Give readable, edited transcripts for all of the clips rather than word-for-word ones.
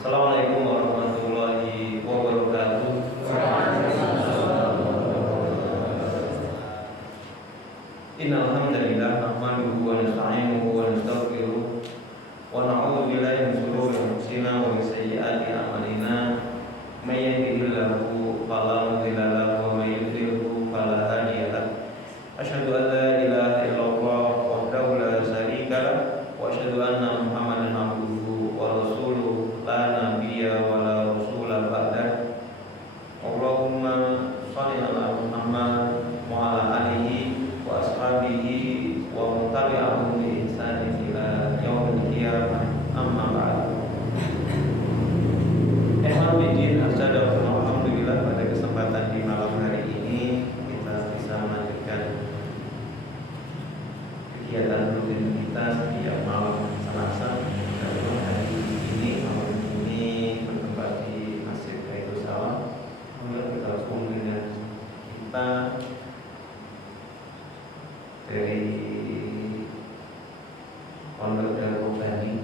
Assalamualaikum warahmatullahi wabarakatuh. Innal hamdalillah nahmaduhu wa nasta'inuhu wa nastaghfiruh wa na'udzu billahi min shururi anfusina wa min sayyiati a'malina. May yahdihillahu fala mudilla lahu wa may yudlilhu fala hadiya lahu. Asyhadu an la ilaha illallah wahdahu la syarika lahu wa asyhadu anna Muhammadan abduhu wa rasuluhu la nabiyya wa la rasula ba'dah. Allahumma shalli ala Muhammad wa ala alihi wa ashabihi wa man tabi'ahum bi ihsanin ila yaumil qiyamah. Amma ba'd. Alhamdulillah, pada kesempatan di malam hari ini kita bisa melanjutkan kegiatan rutin kita setiap malam Selasa. Dan hari ini malam ini bertempat di Masjid Baitul Salam. Kemudian kita bertemu dengan kita dari Pondok Darul Bani.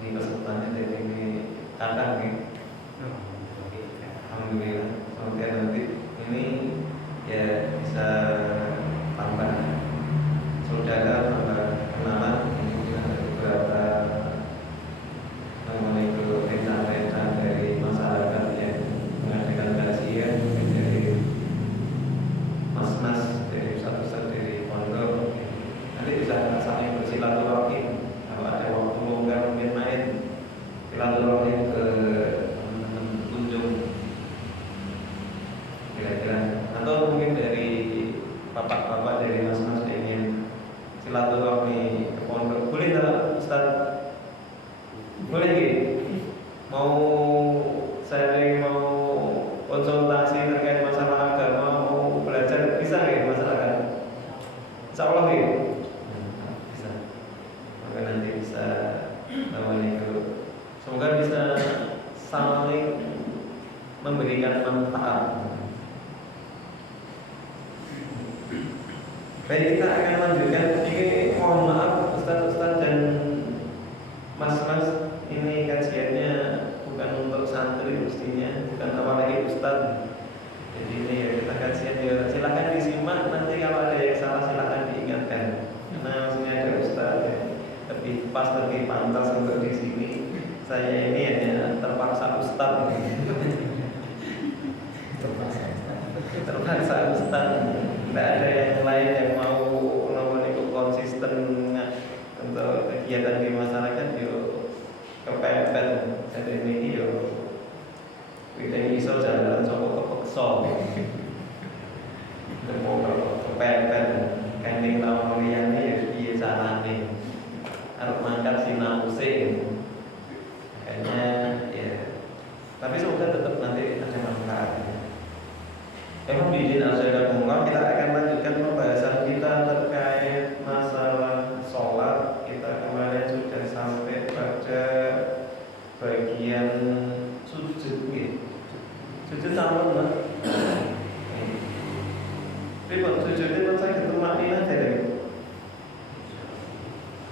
Ini pesertanya dari kakak nih. Alhamdulillah, semoga nanti ini ya bisa tambah saudara, tambah kenalan. Ada beberapa mengenai berita-berita dari masyarakat yang mengadakan kajian, dari mas-mas, dari ustaz-ustaz dari pondok. Nanti bisa saling bersilaturahmi. Kalau ada waktu longgar mungkin main silaturahmi ke kunjung kira-kira, atau mungkin dari bapak-bapak, dari mas-mas yang ingin silaturahmi ke pondok, boleh tak Ustaz? Boleh gitu? Mau sharing, mau konsultasi terkait masalah agama semoga bisa saling memberikan manfaat. Baik, kita akan lanjutkan. Ini mohon maaf Ustaz-Ustaz dan Mas-mas, ini kajiannya bukan untuk santri mestinya, bukan apalagi Ustaz. Jadi ini ya kita kajian ya, silakan disimak, nanti kalau ada yang salah silakan diingatkan. Karena maksudnya ada Ustaz ya, lebih pas, lebih pantas untuk di sini. Saya ini hanya terpaksa Ustaz. Terpaksa Ustaz. Tidak ada yang lain yang mau nomor itu konsisten untuk kegiatan di masyarakat. Yuk kepepet. Jadi ini yuk kita iso jalan soko kepeksa. Temu kepepet. Kanding tahu liyane ya piye carane. Arep mangkat sinapuse. Kayaknya ya. Tapi semoga tetap nanti ada manfaatnya. Alhamdulillah, kita akan lanjutkan pembahasan kita terkait masalah sholat. Kita kemarin sudah sampai pada bagian sujud. Sujud sama lah. Ribet sujudnya pun saya ketemu maknina dari.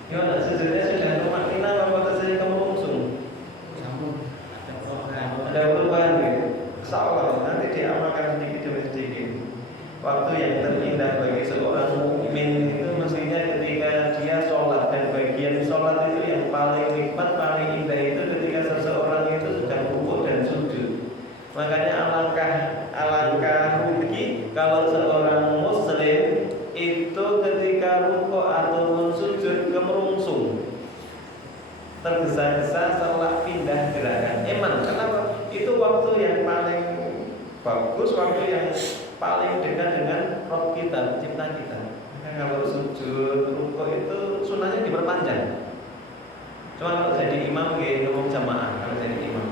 Gimana sujudnya sudah ketemu maknina apa saya kamu langsung? Ada perubahan gitu. Insyaallah nanti diamalkan sedikit demi sedikit. Waktu yang terindah bagi seorang mukmin itu mestinya ketika dia sholat, dan bagian sholat itu yang paling nikmat, paling indah itu ketika seseorang itu sedang rukuk dan sujud. Makanya alangkah rugi kalau seorang muslim itu ketika rukuk ataupun sujud kemerungsung, tergesa-gesa setelah pindah gerakan. Emang kenapa? Itu waktu yang paling bagus, waktu yang paling dekat dengan Rob kita, pencipta kita. Nah, kalau sujud, rukuk itu sunahnya diperpanjang. Cuma kalau jadi imam, ngomong jamaah kalau jadi imam.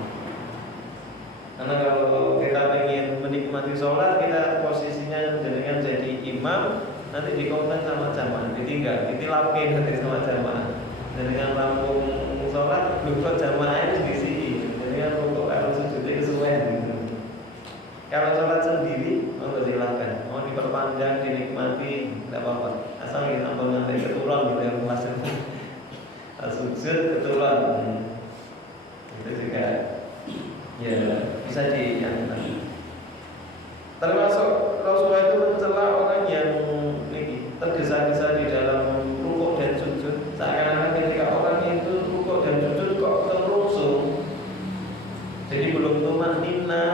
Karena kalau kita ingin menikmati sholat, kita posisinya dengan jadi imam, nanti dikonten sama jamaah. Jadi enggak, ditilapin nanti sama jamaah. Dan dengan rampung sholat, rukuk jamaahnya diisi. Jadi rukuk kalau sujudnya kesuwen gitu. Kalau sholat sendiri, mau silakan. Mau diperpanjang, dinikmati, tidak apa-apa. Asal kita ampun nanti keturun gitu yang maksudnya. Sujud keturun, itu juga ya bisa diantar. Termasuk Rasulullah itu mencela orang yang tergesa-gesa di dalam rukuk dan sujud. Seakan-akan ketika orang itu rukuk dan sujud kok terusung. Jadi belum tumanina,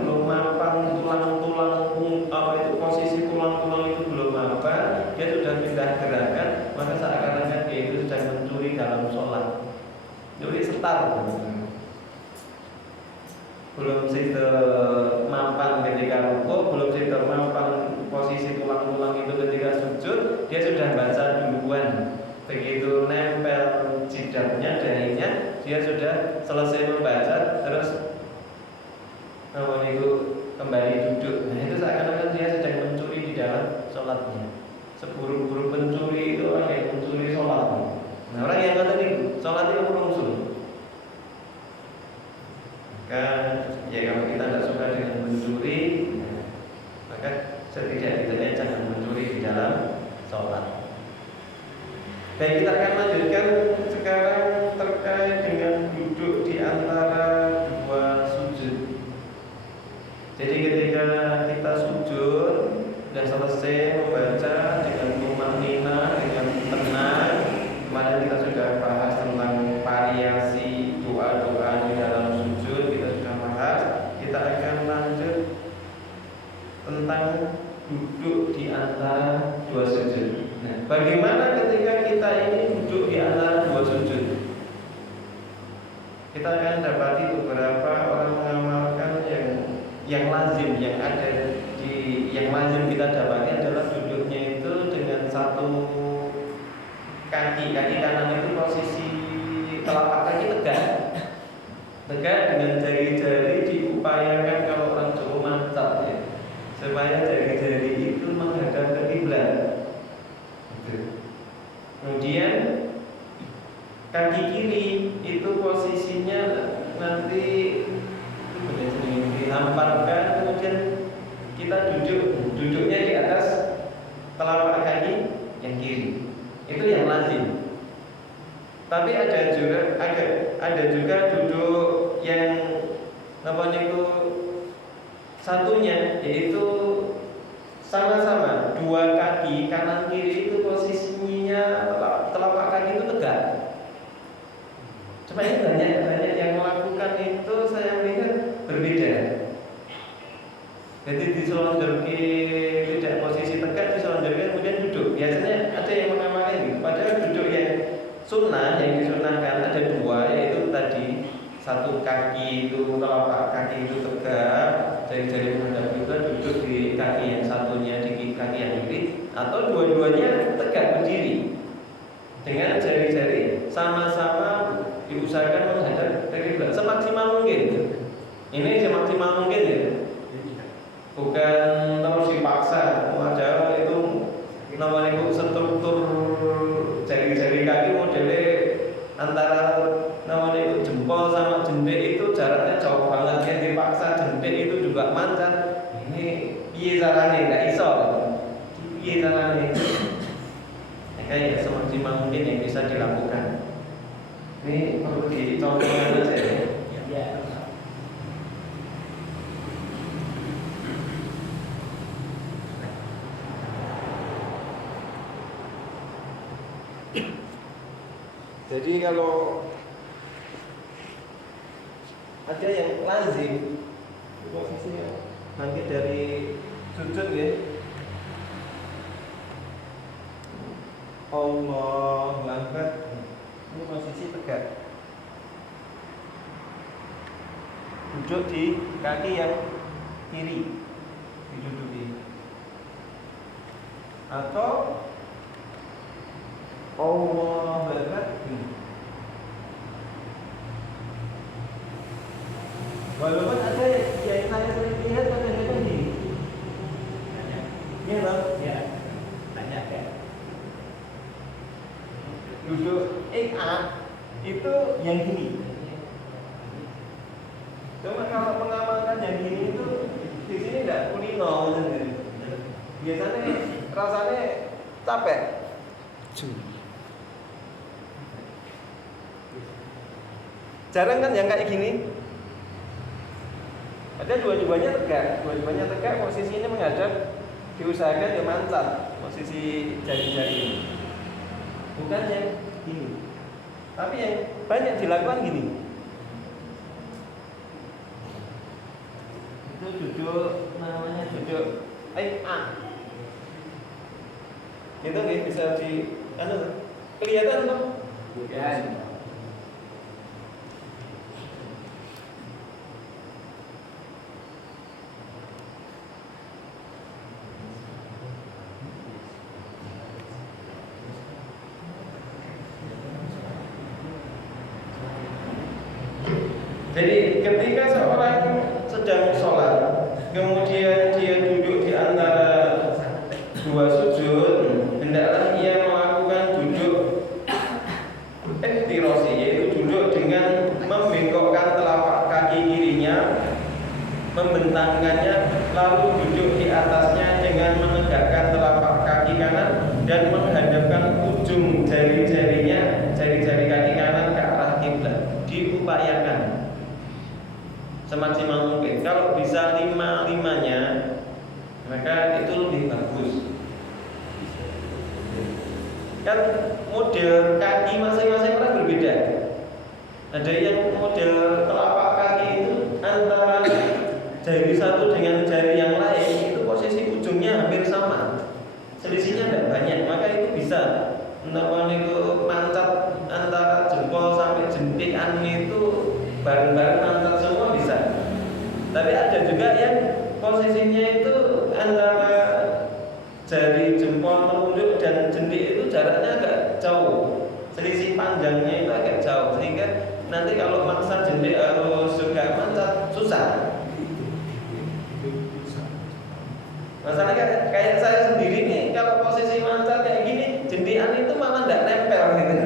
belum mapan tulang-tulang apa itu posisi tulang-tulang itu belum mapan, dia sudah pindah gerakan, maka seakan-akan dia itu sedang mencuri dalam sholat, mencuri setar. Belum situ mapan ketika rukuk, belum situ mapan posisi tulang-tulang itu ketika sujud, dia sudah baca duluan. Begitu nempel jidatnya, dahinya, dia sudah selesai membaca, terus itu kembali duduk. Nah itu seakan-akan dia sedang mencuri di dalam sholatnya. Seburu-buru pencuri itu orang yang mencuri sholat. Nah orang yang kata ini sholat itu merungsung. Maka ya kalau kita tidak suka dengan mencuri, maka setidak-tidaknya jangan mencuri di dalam sholat. Baik, kita akan lanjutkan sekarang terkait dengan duduk di antara dua sujud. Jadi ketika kita sujud dan selesai membaca dengan tumanina, dengan tenang. Kemarin kita sudah bahas tentang variasi doa-doa di dalam sujud, kita sudah bahas. Kita akan lanjut tentang duduk di antara dua sujud. Nah, bagaimana ketika kita ini duduk di antara dua sujud? Kita akan dapati beberapa orang mengamalkan yang lazim, yang lazim kita dapati adalah duduknya itu dengan satu kaki kanan itu posisi telapak kaki tegak dengan jari-jari diupayakan kalau orang Jawa mantap ya, supaya jari-jari itu menghadap ke kiblat. Kemudian kaki kiri itu posisinya dihamparkan, kemudian kita duduknya di atas telapak kaki yang kiri. Itu yang lazim. Tapi ada juga duduk yang itu satunya, yaitu sama-sama dua kaki kanan kiri itu posisinya telapak kaki itu tegak. Cuma ini banyak yang melakukan itu, saya melihat berbeda. Jadi diselonjorkan tidak posisi tegak, diselonjorkan kemudian duduk. Biasanya ada yang mengamalkan gitu. Padahal duduk yang sunnah, yang disunahkan ada dua, yaitu tadi satu kaki itu telapak kaki itu tegak, jari-jari menghadap juga, duduk di kaki yang satunya di kaki yang kiri, atau dua-duanya tegak berdiri dengan jari-jari sama-sama diusahakan menghadap ke kiblat semaksimal mungkin. Ini semaksimal mungkin ya. Bukan terus dipaksa. Wajar itu namanya struktur jari-jari kaki modelnya antara namanya itu jempol sama jentik itu jaraknya jauh banget, yang dipaksa jentik itu juga mancat. Ini piye carane, nggak iso. Piye carane? Kayak semaksimal mungkin yang bisa dilakukan. Ini perlu dicontohkan aja ya. Jadi kalau ada yang lazim posisinya bangkit dari sujud ya, Allahu Akbar, ini posisi tegak, duduk di kaki yang kiri, diduduki, atau Allahu Akbar. Walaupun ada yang saya sering lihat kadang-kadang gini. Iya bang? Ya, banyak ya. Duduk itu yang gini. Cuma kalau mengamalkan yang gini itu di sini tidak kulino sendiri. Biasanya rasanya capek. Jarang kan yang kayak gini. Ada dua-duanya tegak, posisinya menghadap, diusahakan ya mancat posisi jari-jari. Bukan yang gini. Tapi yang banyak dilakukan gini. Itu duduk, namanya duduk Itu nih bisa di kelihatan tuh? Bukan. Jadi ketika seorang sedang sholat, kemudian dia duduk di antara dua sujud, hendaklah ia melakukan duduk iftirasi, yaitu duduk dengan membengkokkan telapak kaki kirinya, membentangkannya, lalu duduk di atasnya dengan menegakkan telapak kaki kanan dan menghadapkan ujung jari-jarinya, jari-jari kaki kanan ke arah kiblat. Diupayakan semaksimal mungkin. Kalau bisa lima-limanya, maka itu lebih bagus. Kan model kaki masing-masing orang berbeda. Ada yang model telapak kaki itu antara jari satu dengan jari yang lain itu posisi ujungnya hampir sama, selisihnya tidak banyak. Maka itu bisa itu mancat antara jempol sampai jentikan itu bareng-bareng mancat semua bisa. Tapi ada juga yang posisinya itu antara jari jempol, telunjuk dan jentik itu jaraknya agak jauh, selisih panjangnya itu agak jauh, sehingga nanti kalau maksa jentik harus juga mancat susah. Masalahnya kayak saya sendiri nih, kalau posisi mancat kayak gini, jentikan itu malah tidak nempel gitu.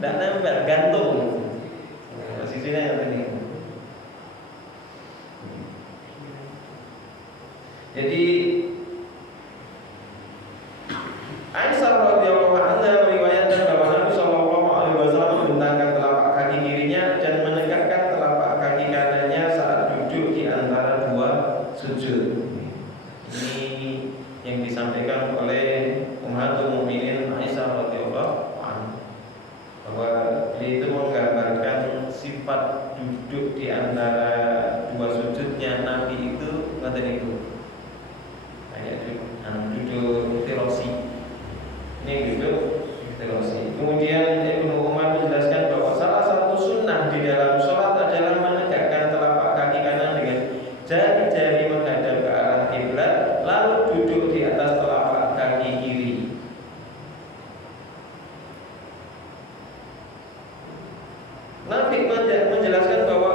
Tidak nempel, gantung. Posisinya yang ini. Jadi Aisyah radhiyallahu anha meriwayatkan bahwa Nabi sallallahu alaihi wasallam membentangkan telapak kaki kirinya dan menegakkan telapak kaki kanannya saat duduk di antara dua sujud. Ini yang disampaikan oleh Ummahatul Mukminin Aisyah radhiyallahu anha, bahwa beliau itu menggambarkan sifat duduk di antara dua sujudnya Nabi itu ngaten itu. Kayak duduk tirosi. Ini duduk tirosi. Kemudian Ibnu Umar menjelaskan bahwa salah satu sunnah di dalam sholat adalah menegakkan telapak kaki kanan dengan jari-jari menghadap ke arah kiblat, lalu duduk di atas telapak kaki kiri. Nabi menjelaskan bahwa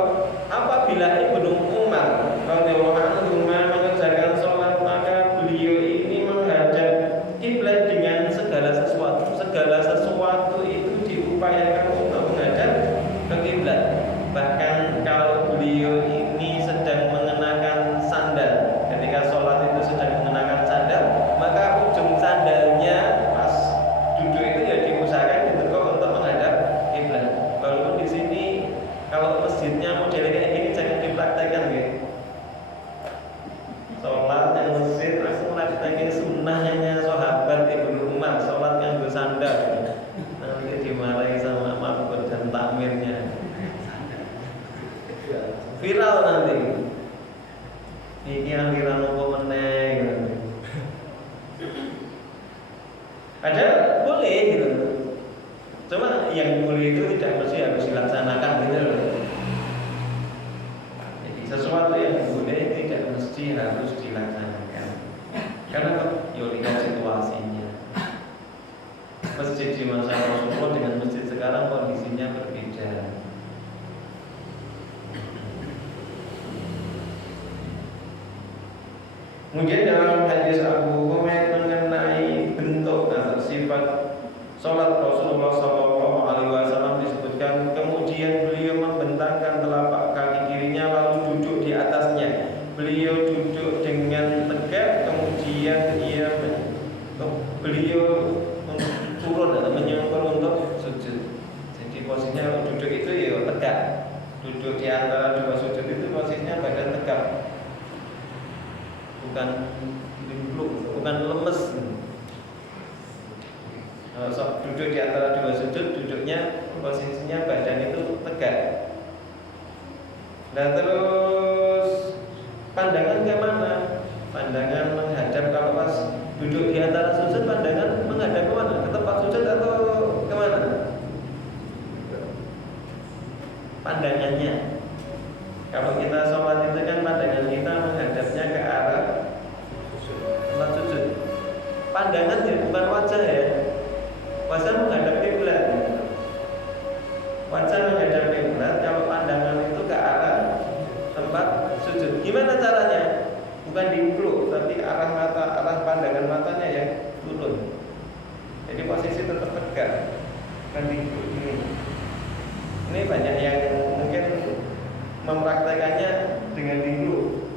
apabila Ibnu Umar radhiyallahu anhu mengerjakan sholat, maka beliau ini menghadap kiblat dengan segala sesuatu. Segala sesuatu itu diupayakan untuk menghadap ke kiblat. Bahkan kalau beliau ini sedang mengenakan sandal, ketika sholat itu sedang mengenakan sandal, maka ujung sandalnya pas duduk itu ya diusahakan ditekuk untuk menghadap kiblat. Walaupun di sini kalau masjidnya modelnya kayak gini jangan dipraktekkan gitu. Sholat yang masjid langsung praktekin sunnahnya sahabat Ibnu Umar, sholat yang bersandar. Nanti dimarahi sama makmum dan takmirnya. Viral nanti. Ini yang viral nopo meneng. Ada boleh gitu. Cuma yang boleh itu tidak mesti harus dilaksanakan gitu loh. Jadi sesuatu yang boleh tidak mesti harus dilaksanakan. Karena ya lihat situasinya. Masjid di masa Rasulullah dengan masjid sekarang kondisinya berbeda. Kemudian dalam hadis Abu Humaid mengenai bentuk atau sifat sholat Rasulullah Sallallahu Alaihi Wasallam disebutkan, kemudian beliau membentangkan telapak kaki kirinya lalu duduk di atasnya. Beliau duduk dengan tegak, kemudian beliau turun atau menyungkur untuk sujud. Jadi posisinya duduk itu ya tegak. Duduk di antara dua sujud itu posisinya badan tegak. Bukan limpluk, bukan lemes. Kalau duduk di antara dua sujud, duduknya posisinya badan itu tegak. Nah terus pandangan kemana? Pandangan menghadap. Kalau pas duduk di antara sujud, pandangan menghadap kemana? Ke tempat sujud atau kemana? Pandangannya. Kalau kita sholat itu kan pandangan kita menghadapnya ke arah tempat sujud. Pandangan ya bukan wajah ya. Wajah menghadap kiblat. Wajah menghadap kiblat. Kalau pandangan itu ke arah tempat sujud. Gimana caranya? Bukan dipluk, tapi arah mata, arah pandangan matanya yang turun. Jadi posisi tetap tegak. Bukan dipluk ini. Ini banyak yang mungkin mempraktekannya dengan dipluk.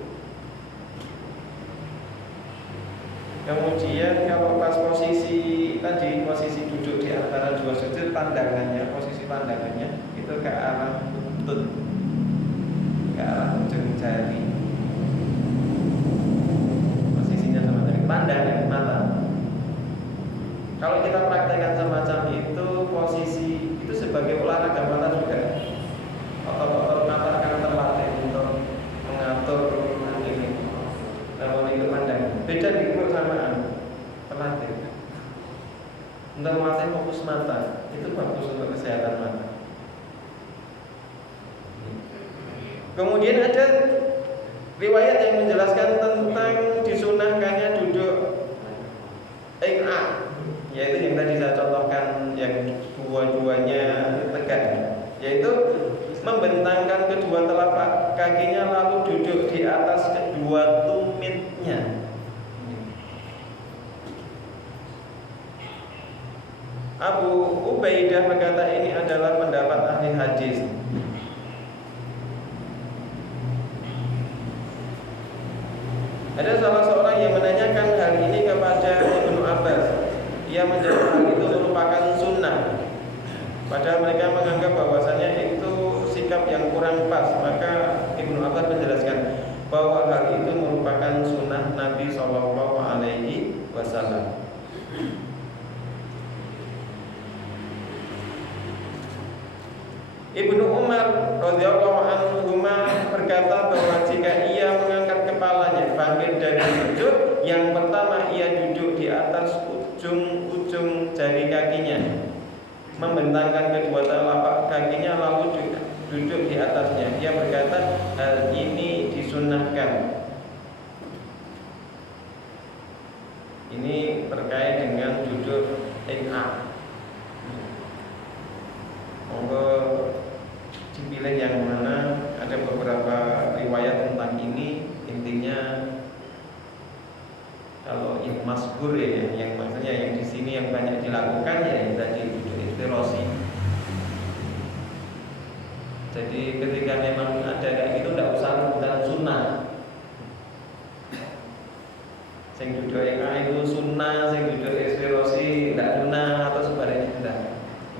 Kemudian kalau pas posisi tadi, posisi duduk di antara dua sujud, pandangannya, posisi pandangannya itu ke arah lutut, ke arah ujung jari. Posisinya sama tadi, pandangan mata. Kalau kita praktekkan semacam itu, posisi itu sebagai olahraga mata juga. Otot-otot mata akan terlatih untuk mengatur ini. Kalau itu pandangan, beda diukur sama terlatih. Untuk melatih fokus mata, itu bagus untuk kesehatan mata. Kemudian ada riwayat yang menjelaskan tentang disunahkannya duduk iq'a, yaitu yang tadi saya contohkan, yang dua-duanya tegak, yaitu membentangkan kedua telapak kakinya lalu duduk di atas kedua tumitnya. Abu Ubaidah berkata ini adalah pendapat ahli hadis. Ada salah seorang yang menanyakan hal ini kepada Ibnu Abbas. Ia menjawab hal itu merupakan sunnah. Padahal mereka menganggap bahwasanya itu sikap yang kurang pas. Maka Ibnu Abbas menjelaskan bahwa hal itu merupakan sunnah Nabi Shallallahu Alaihi Wasallam. Ibnu Umar radhiyallahu anhu berkata bahwa jika ia mengangkat kepalanya bangkit dari sujud, yang pertama ia duduk di atas ujung-ujung jari kakinya, membentangkan kedua telapak kakinya lalu duduk di atasnya. Ia berkata, hal ini disunnahkan. Ini terkait dengan duduk iqam. Monggo dipilih yang mana. Ada beberapa riwayat tentang ini. Intinya kalau yang masbur ya, yang maksudnya yang di sini yang banyak dilakukan ya yang tadi duduk iftirasi. Jadi ketika memang ada kayak gitu tidak usah rebutan sunnah. Sing duduk itu sunnah, sing duduk iftirasi tidak sunnah atau sebaliknya tidak.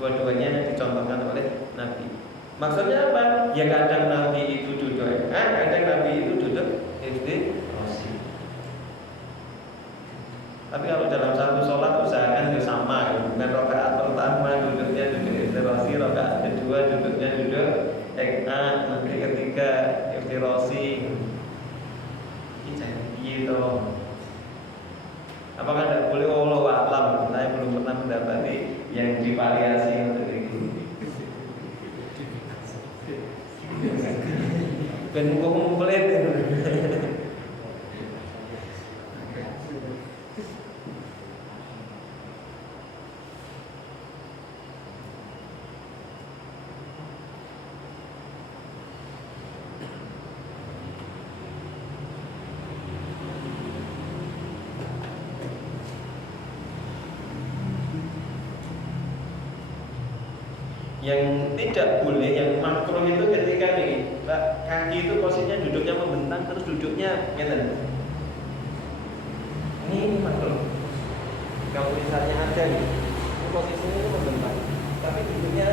Dua-duanya dicontohkan oleh Nabi. Maksudnya apa? Ya kadang Nabi itu duduk kadang Nabi itu duduk iftirasi. Tapi kalau dalam satu sholat usahakan itu sama. Bukan rakaat pertama duduknya duduk iftirasi, rakaat kedua duduknya duduk nanti ketiga iftirasi. Ini jangan gitu. Apakah tidak boleh? Allah alam. Saya belum pernah mendapati yang divariasi untuk itu. Ben komplit. Yang tidak boleh, yang makruh itu ketika nih, kaki itu posisinya duduknya membentang terus duduknya ngeten. Ini makruh. Kalau misalnya ada nih, posisinya itu membentang, tapi duduknya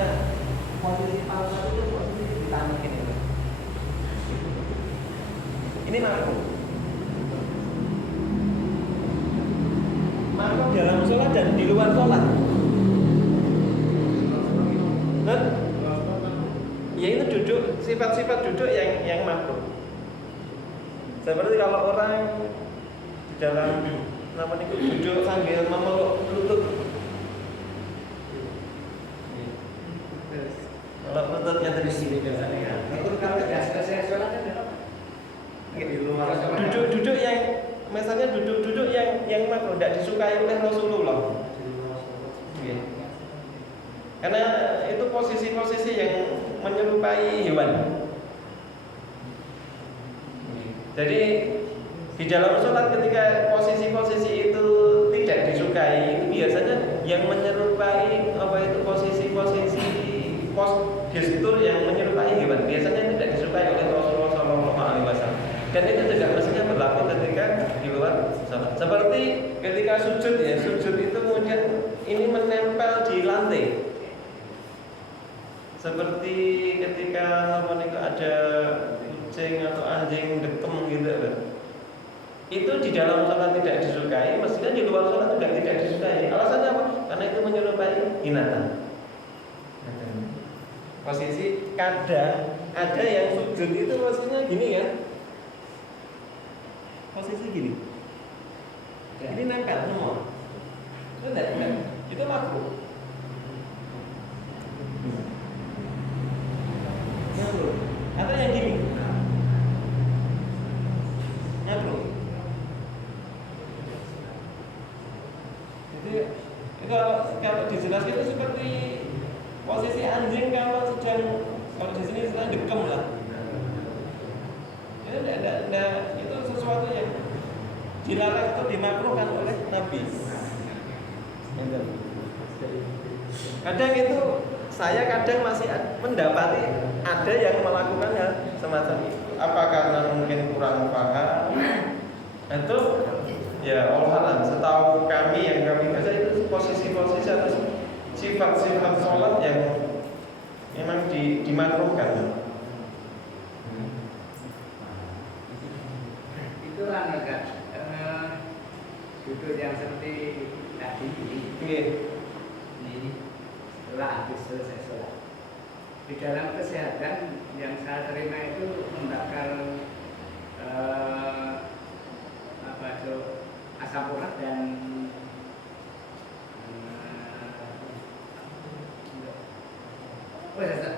posisi palsu itu posisi ditarik ini. Ini makruh. Makruh dalam sholat dan di luar sholat. Ya itu duduk, sifat-sifat duduk yang makruh. Seperti kalau orang di dalam duduk sambil memeluk lutut. Kalau lututnya dari sini biasanya. Kalau selesai sholat kan di luar. Duduk yang misalnya duduk yang makruh tidak disukai oleh Rasulullah. Karena itu posisi-posisi yang menyerupai hewan. Jadi di dalam sholat ketika posisi-posisi itu tidak disukai, itu biasanya yang menyerupai posisi gestur yang menyerupai hewan. Biasanya tidak disukai oleh Rasulullah SAW. Dan itu juga mestinya berlaku ketika di luar sholat. Seperti ketika sujud ya, sujud itu kemudian ini menempel di lantai. Seperti ketika ada kucing atau anjing dekem gitu kan. Itu di dalam sholat tidak disukai, mestinya di luar sholat juga tidak disukai. Alasannya apa? Karena itu menyerupai binatang. Posisi ada yang sujud itu posisinya gini kan? Posisi gini. Ini nempel semua. Itu enggak. Itu makruh. Atau yang gini nyabro. Itu kalau dijelaskan itu seperti posisi anjing kalau di sini sedang dekem lah. Itu itu sesuatu yang dilarang atau dimakruhkan oleh Nabi. Kadang itu saya masih mendapati ada yang melakukan hal semacam itu. Apa karena mungkin kurang paham Itu ya Allah alam, setahu kami yang kami baca itu posisi-posisi atau sifat-sifat sholat yang memang dimakruhkan. Itulah agak duduk yang seperti tadi ini. Ini setelah habis selesai sholat. Di dalam kesehatan yang saya terima itu membakar asam urat dan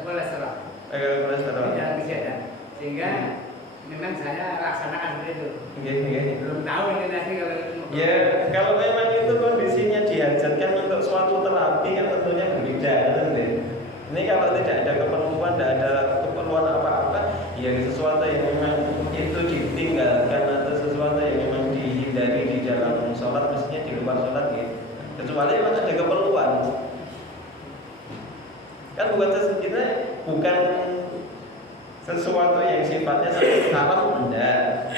kolesterol di dalam kesehatan, sehingga memang saya laksanakan seperti itu. Belum tahu ini nanti kalau memang itu kondisinya dihajatkan untuk suatu terapi kan tentunya berbeda. Ini kalau tidak ada keperluan, tidak ada keperluan apa-apa, ya sesuatu yang memang itu ditinggalkan atau sesuatu yang memang dihindari di dalam sholat, mestinya di luar sholat ya. Kecuali memang ada keperluan. Kan bukan sesuatu yang sifatnya sampai haram, enggak.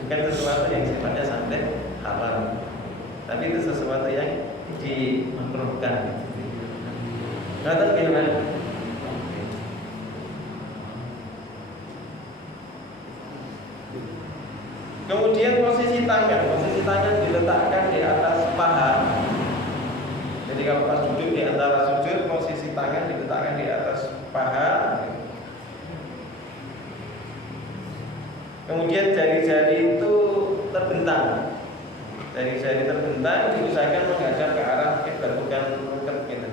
Bukan sesuatu yang sifatnya sampai haram, tapi itu sesuatu yang dimakruhkan. Ngerti gimana? Kemudian posisi tangan diletakkan di atas paha. Jadi kalau pas duduk di antara sujud, posisi tangan diletakkan di atas paha. Kemudian jari-jari itu terbentang. Jari-jari terbentang diusahakan menghadap ke arah kiblat, bukan mengangkat gitu.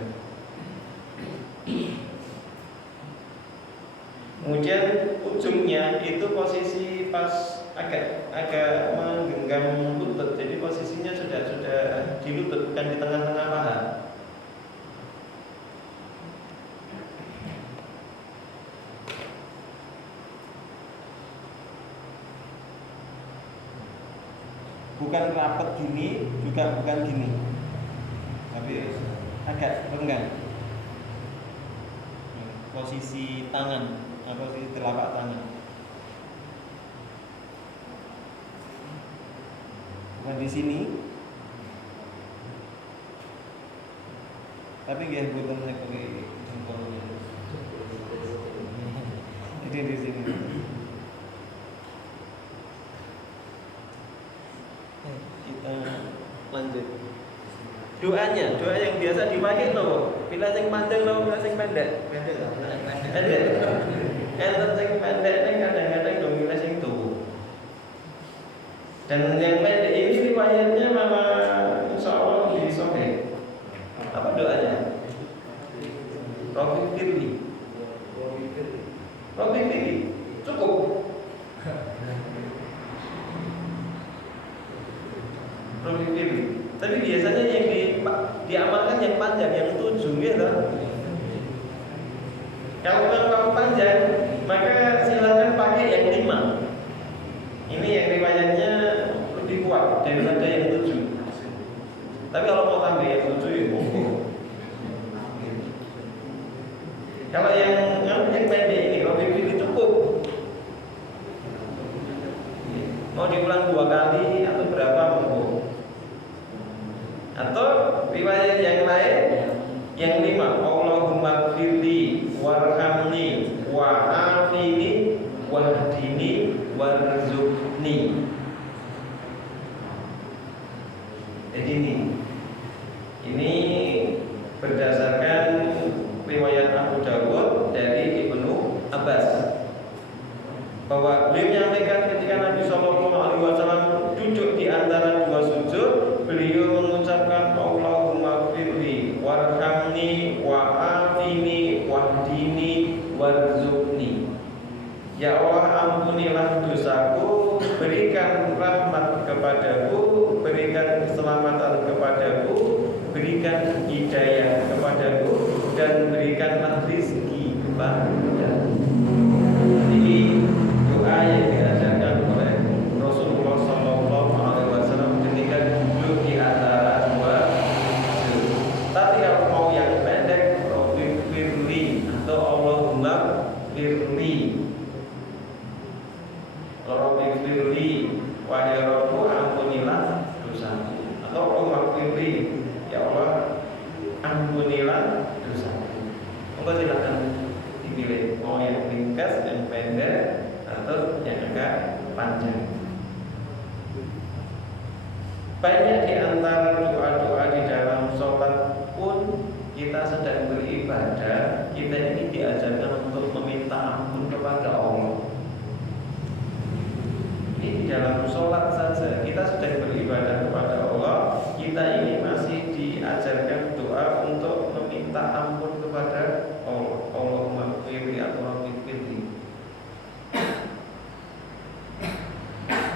Kemudian ujungnya itu posisi pas agak menggenggam lutut. Jadi posisinya sudah di lutut, bukan di tengah-tengah paha. Bukan rapat gini, juga bukan gini, tapi agak renggang. Posisi tangan, posisi telapak tangan, bukan di sini, tapi dia bukan pakai jempolnya. Ini di sini. Kita lanjut. Doa yang biasa dipakai loh. Pilih sing panjang loh, pilih sing pendek. Pendek. Enten sing pendek ning kadang-kadang dong pilih sing tuwa. Dan yang pendek ini riwayatnya malah insyaallah di sahih. Apa doanya? Rabbi firli. Cukup. Rabbi firli. Tapi biasanya yang diamalkan yang panjang, yang 7 gitu. Kalau memang panjang, maka silakan pakai yang 5. Ini yang riwayatnya lebih kuat daripada yang 7. Tapi kalau mau tambah yang 7 ya monggo. Kalau yang pendek ini, Rabbi firli cukup. Mau diulang 2 kali atau berapa monggo. Atau riwayat yang lain yang 5, Allahumma firli warhamni wa'afini wahdini warzuqni. Jadi ini berdasarkan riwayat Abu Dawud dari Ibnu Abbas, bahwa beliau menyampaikan ketika Nabi SAW duduk di antara 2 sujud, beliau mengucapkan Allahumma firli warhamni wa'afini wahdini warzuqni. Ya Allah, ampunilah dosaku, berikan rahmat kepadaku, berikan keselamatan kepadaku, berikan hidayah kepadaku, dan berikanlah rizki kepadaku. Ini doa yang diajarkan oleh Rasulullah SAW ketika duduk di antara 2 sujud. Tapi kalau mau yang pendek, Rabbi firli atau Allahumma firli. Kalau Monggo silakan dipilih mau yang ringkas, yang pendek, atau yang agak panjang. Banyak di antara doa-doa di dalam sholat pun kita sedang beribadah, kita ini diajarkan untuk meminta ampun kepada Allah. Ini di dalam sholat saja kita sedang beribadah kepada Allah, kita ini masih diajarkan doa untuk meminta ampun kepada Allah. Allahumma ighfirli atau rabbighfirli.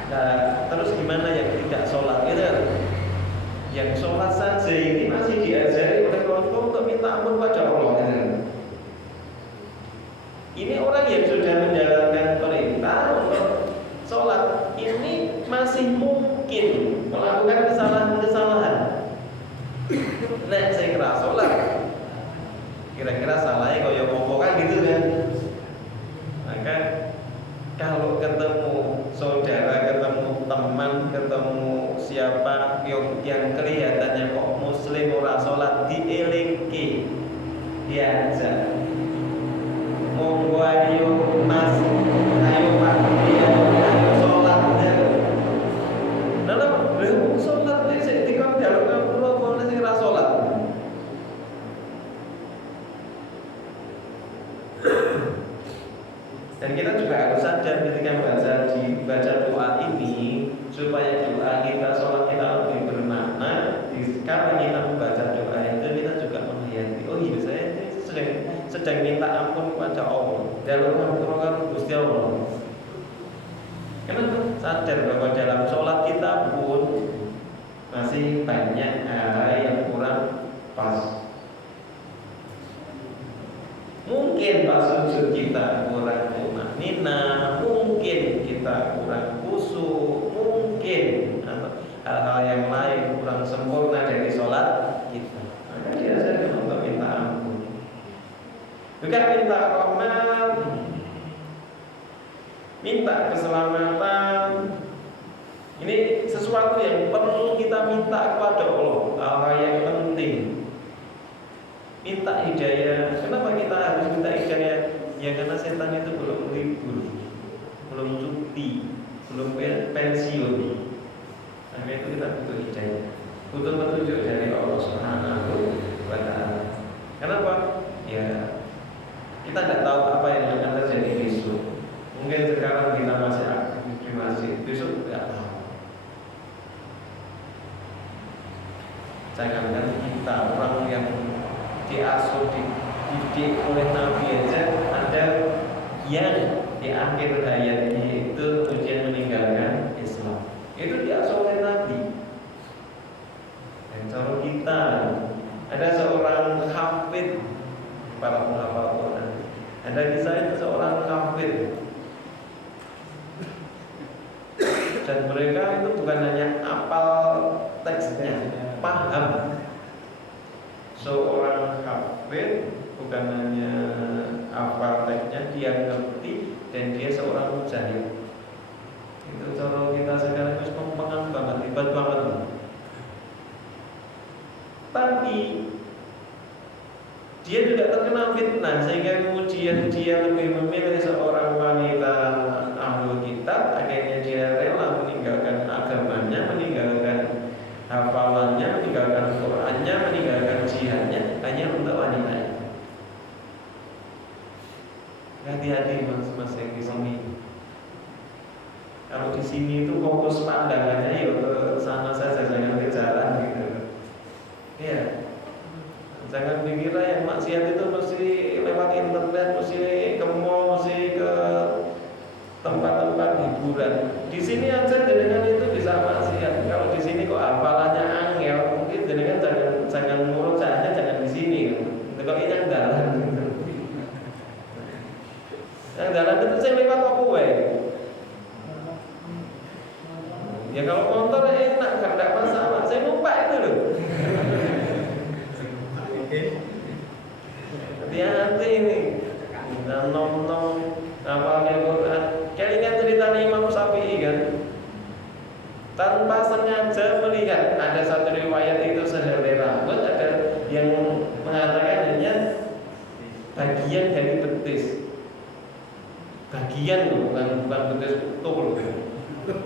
Nah, terus gimana yang tidak sholat gitu? Yang sholat saja ini masih diajari oleh Rasulullah untuk minta ampun pada Allah gitu. Ini orang yang sudah menjalankan perintah untuk sholat, ini masih mungkin melakukan kesalahan-kesalahan. Nah, saya kira sholat kira-kira salahnya kaya apa kan gitu kan. Maka kalau ketemu saudara, ketemu teman, ketemu siapa yang kelihatannya kok muslim ora sholat, dielingke, diajak, monggo ayo mas, ayo pak, ayo sholat. Nah, belum sholat nih, saya dikon jalur ngapura, boleh sih ora sholat. Dan kita juga harus sadar ketika baca doa ini, supaya doa kita, sholat kita lebih bermakna. Kalau kita membaca doa itu, kita juga menghayati, oh iya saya ini sedang minta ampun kepada Allah, dalam ngapura Gusti Allah. Kenapa? Sadar bahwa dalam sholat kita pun masih banyak hal yang kurang pas. Mungkin pas sujud kita kurang tumanina, mungkin kita kurang khusyuk, mungkin hal-hal yang lain kurang sempurna dari sholat kita. Maka diajarkan untuk minta ampun, juga minta rahmat, minta keselamatan. Ini sesuatu yang perlu kita minta kepada Allah, hal yang penting. Minta hidayah. Kenapa kita harus minta hidayah? Ya karena setan itu belum libur, belum cuti, belum pensiun. Karena itu kita butuh hidayah, butuh petunjuk dari Allah Subhanahu wa Ta'ala. Kenapa? Ya kita tidak tahu apa yang akan terjadi besok. Mungkin sekarang kita masih aktif di masjid, besok tidak tahu. Jangankan kita, orang yang diasuh, dididik oleh Nabi aja, ada yang di akhir hayatnya itu ujian meninggalkan Islam. Itu diasuh oleh Nabi. Dan kalau kita ada seorang hafid, para penghafal Quran, ada kisah itu seorang hafid, dan mereka itu bukan hanya hafal teksnya, paham. Seorang hafid bukan hanya hafal teksnya, dia ngerti, dan dia seorang mujahid. Itu cara kita sekarang harus mempengaruhi banget, hebat banget. Tapi dia juga terkena fitnah, sehingga kemudian dia lebih memilih seorang wanita ahlul kitab. Akhirnya dia rela meninggalkan agamanya, meninggalkan hafalannya, meninggalkan Qurannya, meninggalkan jihadnya hanya untuk wanita itu. Hati-hati mas yang di sini. Kalau di sini itu fokus pandangannya ya ke sana saja, jangan ke jalan gitu. Iya. Jangan dikira yang maksiat itu mesti lewat internet, mesti ke mall, mesti ke tempat-tempat hiburan. Di sini aja dengan itu bisa maksiat. Kalau di sini kok hafalannya angel, mungkin dengan jangan mulut saja, jangan di sini. Kalau ini yang jalan, yang jalan itu saya lewat apa wae. Ya kalau motor enak, nggak masalah. Saya numpak itu loh. Hati-hati ini. Dan nom-nom hafalnya Quran. Kelingan ceritanya Imam Syafi'i kan. Tanpa sengaja melihat, ada satu riwayat itu sehelai rambut, ada yang mengatakan hanya bagian dari betis. Bagian loh, bukan betis utuh.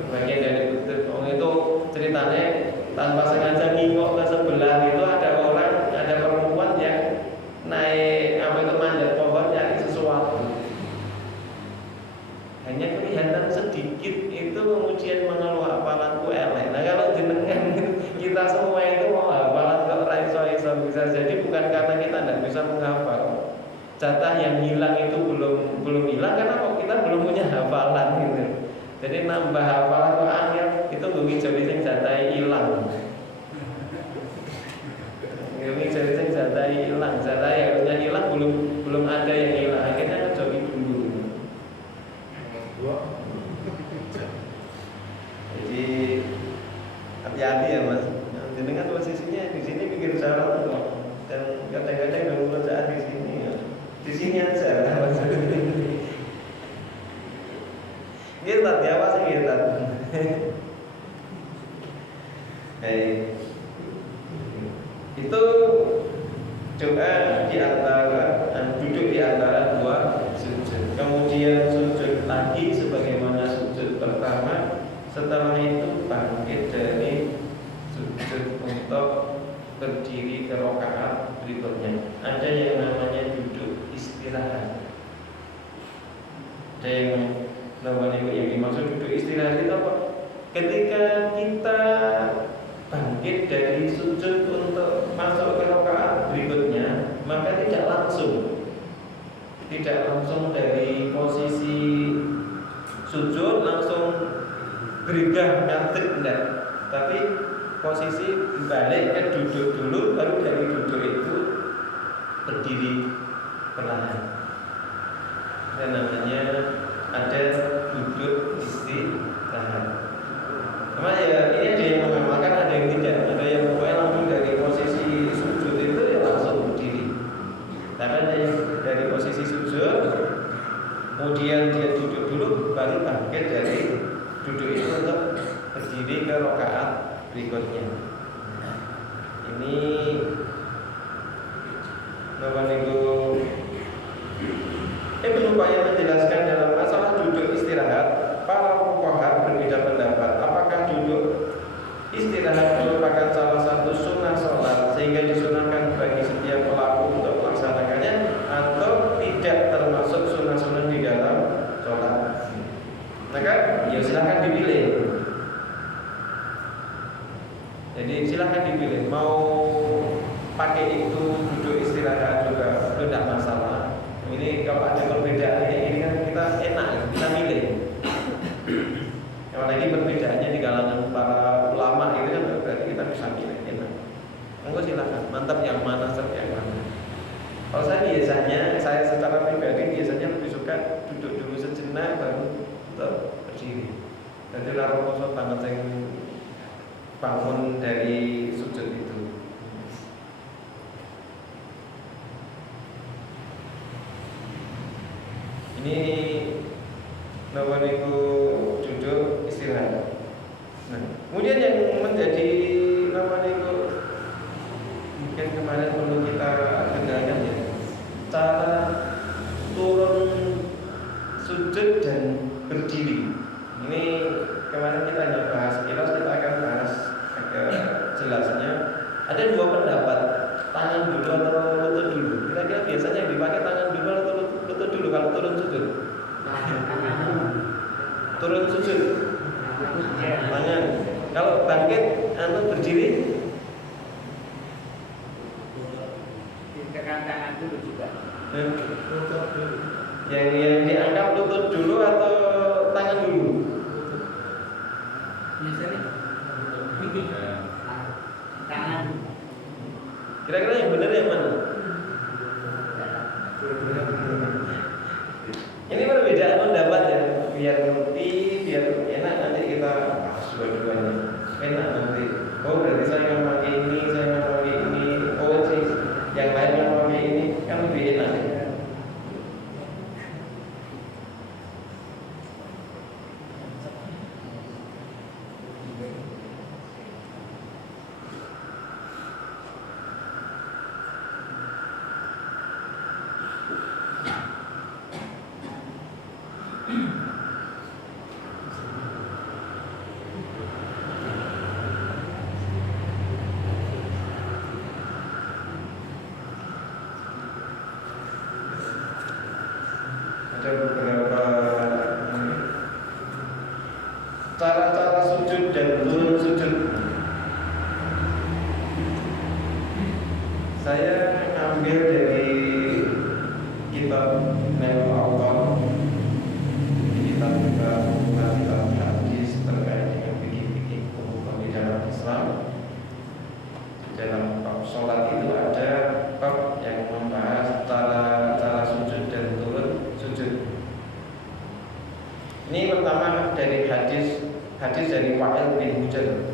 Bagian dari betis. Oh itu ceritanya tanpa sengaja ngingok ke sebelah itu ada perempuan yang naik manjat pohon nyari sesuatu. Hanya kelihatan sedikit itu kemudian mengeluh hafalanku elek. Nah kalau jenengan kita semua itu mau hafalan kok raiso bisa jadi bukan karena kita tidak bisa menghafal. Jatah yang hilang itu belum hilang karena kok kita belum punya hafalan gitu. Jadi nambah hafalan kok angel itu gue jadi sing jatah hilang. Gue jadi sing jatah hilang, jatah yang harusnya hilang belum ada yang hilang. Akhirnya ngejoki dulu. Jadi hati-hati ya mas. Jenengan posisinya di sini pikir jalan kok. Dan kadang-kadang kalau kerjaan di sini ya. Di sini aja. Kita ya apa sih kita? Itu doa di antara duduk di antara dua sujud. Kemudian sujud lagi sebagaimana sujud pertama. Setelah itu bangkit dari sujud untuk berdiri ke rakaat berikutnya. Ada yang namanya duduk istirahat. Ada yang namanya yang dimaksud duduk istirahat itu apa? Ketika kita bangkit dari sujud untuk masuk ke rakaat berikutnya, maka tidak langsung dari posisi sujud langsung bergerak ngadeg enggak, tapi posisi balik ke duduk dulu, baru dari duduk itu berdiri perlahan. Dan namanya ada duduk istirahat. Cuma ya ini ada yang mengamalkan, ada yang tidak. Ada yang pokoknya langsung dari posisi sujud itu ya langsung berdiri. Tapi ada yang dari posisi sujud, kemudian dia duduk dulu, baru bangkit dari duduk itu untuk berdiri ke rakaat berikutnya. Ini Bapak Ibu berupaya menjelaskan dalam masalah duduk istirahat. Para fuqaha berbeda pendapat. Apakah duduk istirahat merupakan salah satu sunnah sholat sehingga disunahkan bagi setiap pelaku untuk melaksanakannya, atau tidak termasuk sunnah-sunnah di dalam sholat? Maka ya silahkan dipilih. Jadi silahkan dipilih. Mau pakai itu duduk istirahat juga itu tidak masalah. Ini kalau ada perbedaan ini kan kita enak, kita pilih. Apalagi perbedaannya di kalangan para ulama itu kan berarti kita bisa pilih enak. Monggo silakan, mantap yang mana, serta yang mana. Kalau saya secara pribadi biasanya lebih suka duduk dulu sejenak baru untuk berdiri. Jadi lalu kosong tangan saya bangun dari sujud itu. Ini nomor itu duduk istirahat. Nah, kemudian yang menjadi nomor itu mungkin kemarin perlu kita dengarkan ya, cara turun sujud dan berdiri. Ini kemarin kita hanya bahas sekilas, kita akan bahas agak jelasnya. Ada dua pendapat, tangan dulu atau lutut dulu. Kira-kira biasanya yang dipakai tangan dulu atau lutut dulu kalau turun sujud? Turun sujud tangan. Kalau bangkit berdiri tekan tangan dulu juga. Yang dianggap lutut dulu atau tangan dulu? Biasanya tangan. Kira-kira yang benar yang mana? Ini perbedaan pendapat ya, biar ngerti, biar enak nanti kita bahas dua-duanya. Enak nanti. Oh berarti saya nggak pakai ini, saya nggak pakai ini. Oh sih, yang lain nggak pakai ini, kan lebih enak. beberapa cara-cara sujud dan turun sujud. Saya ambil dari kitab Nailul Awtar, kitab hadis terkait dengan fikih-fikih hukum di dalam Islam. Dalam bab sholat itu ada bab yang membahas cara sujud dan turun sujud. Ini pertama dari hadis dari Wa'il bin Hujr.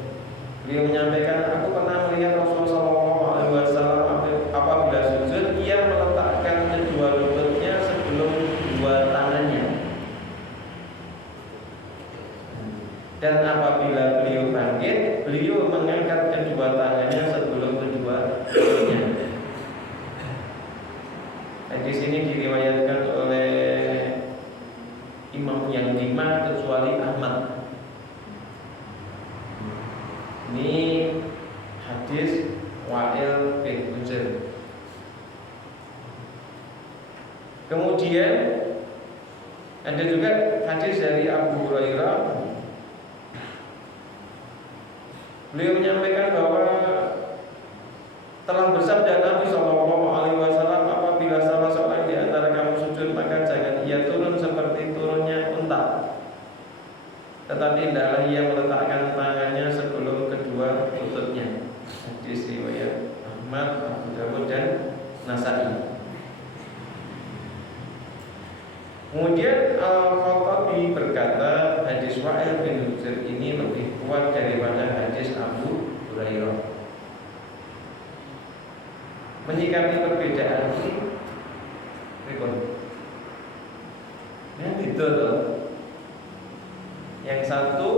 Beliau menyampaikan, aku pernah melihat Rasulullah SAW apabila sujud, ia meletakkan kedua lututnya sebelum kedua tangannya. Dan apabila beliau bangkit, beliau mengangkat kedua tangannya sebelum kedua lututnya. Hadis ini diriwayatkan oleh imam yang lima kecuali Ahmad. Ini hadis Wa'il bin Hujr. Kemudian ada juga hadis dari Abu Hurairah. Beliau menyampaikan bahwa telah bersabda Nabi SAW, apabila salah seorang di antara kamu sujud, maka jangan ia turun seperti turunnya unta, tetapi hendaklah ia meletakkan tangannya sebelum kedua lututnya. Hadis riwayat Ahmad, Abu Dawud dan Nasa'i. Kemudian Al-Khattabi berkata, hadis Wa'il bin Hujr ini lebih kuat daripada hadis Abu Hurairah. Menyikapi perbedaan ini, ya gitu loh. Yang satu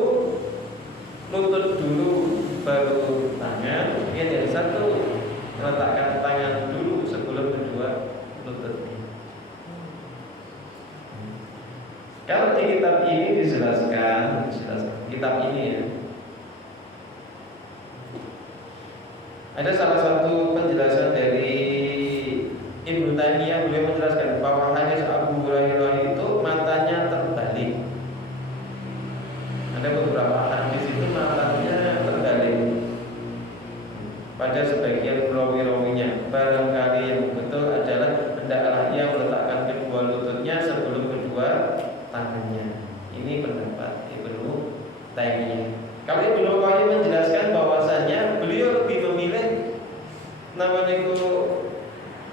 lutut dulu baru tangan, yang satu meletakkan tangan dulu sebelum kedua lututnya. Kalau di kitab ini dijelaskan kitab ini ya, ada salah satu penjelasan dari Ibnu Taimiyah. Beliau menjelaskan bahwa hadis Abu Hurairah itu matanya terbalik. Ada beberapa hadis itu matanya terbalik pada sebagian perawi-rawinya. Barangkali yang betul adalah hendaklah ia meletakkan kedua lututnya sebelum kedua tangannya. Ini pendapat Ibnu Taimiyah. Kalau Ibnu Qayyim menjelaskan bahwasanya beliau lebih memilih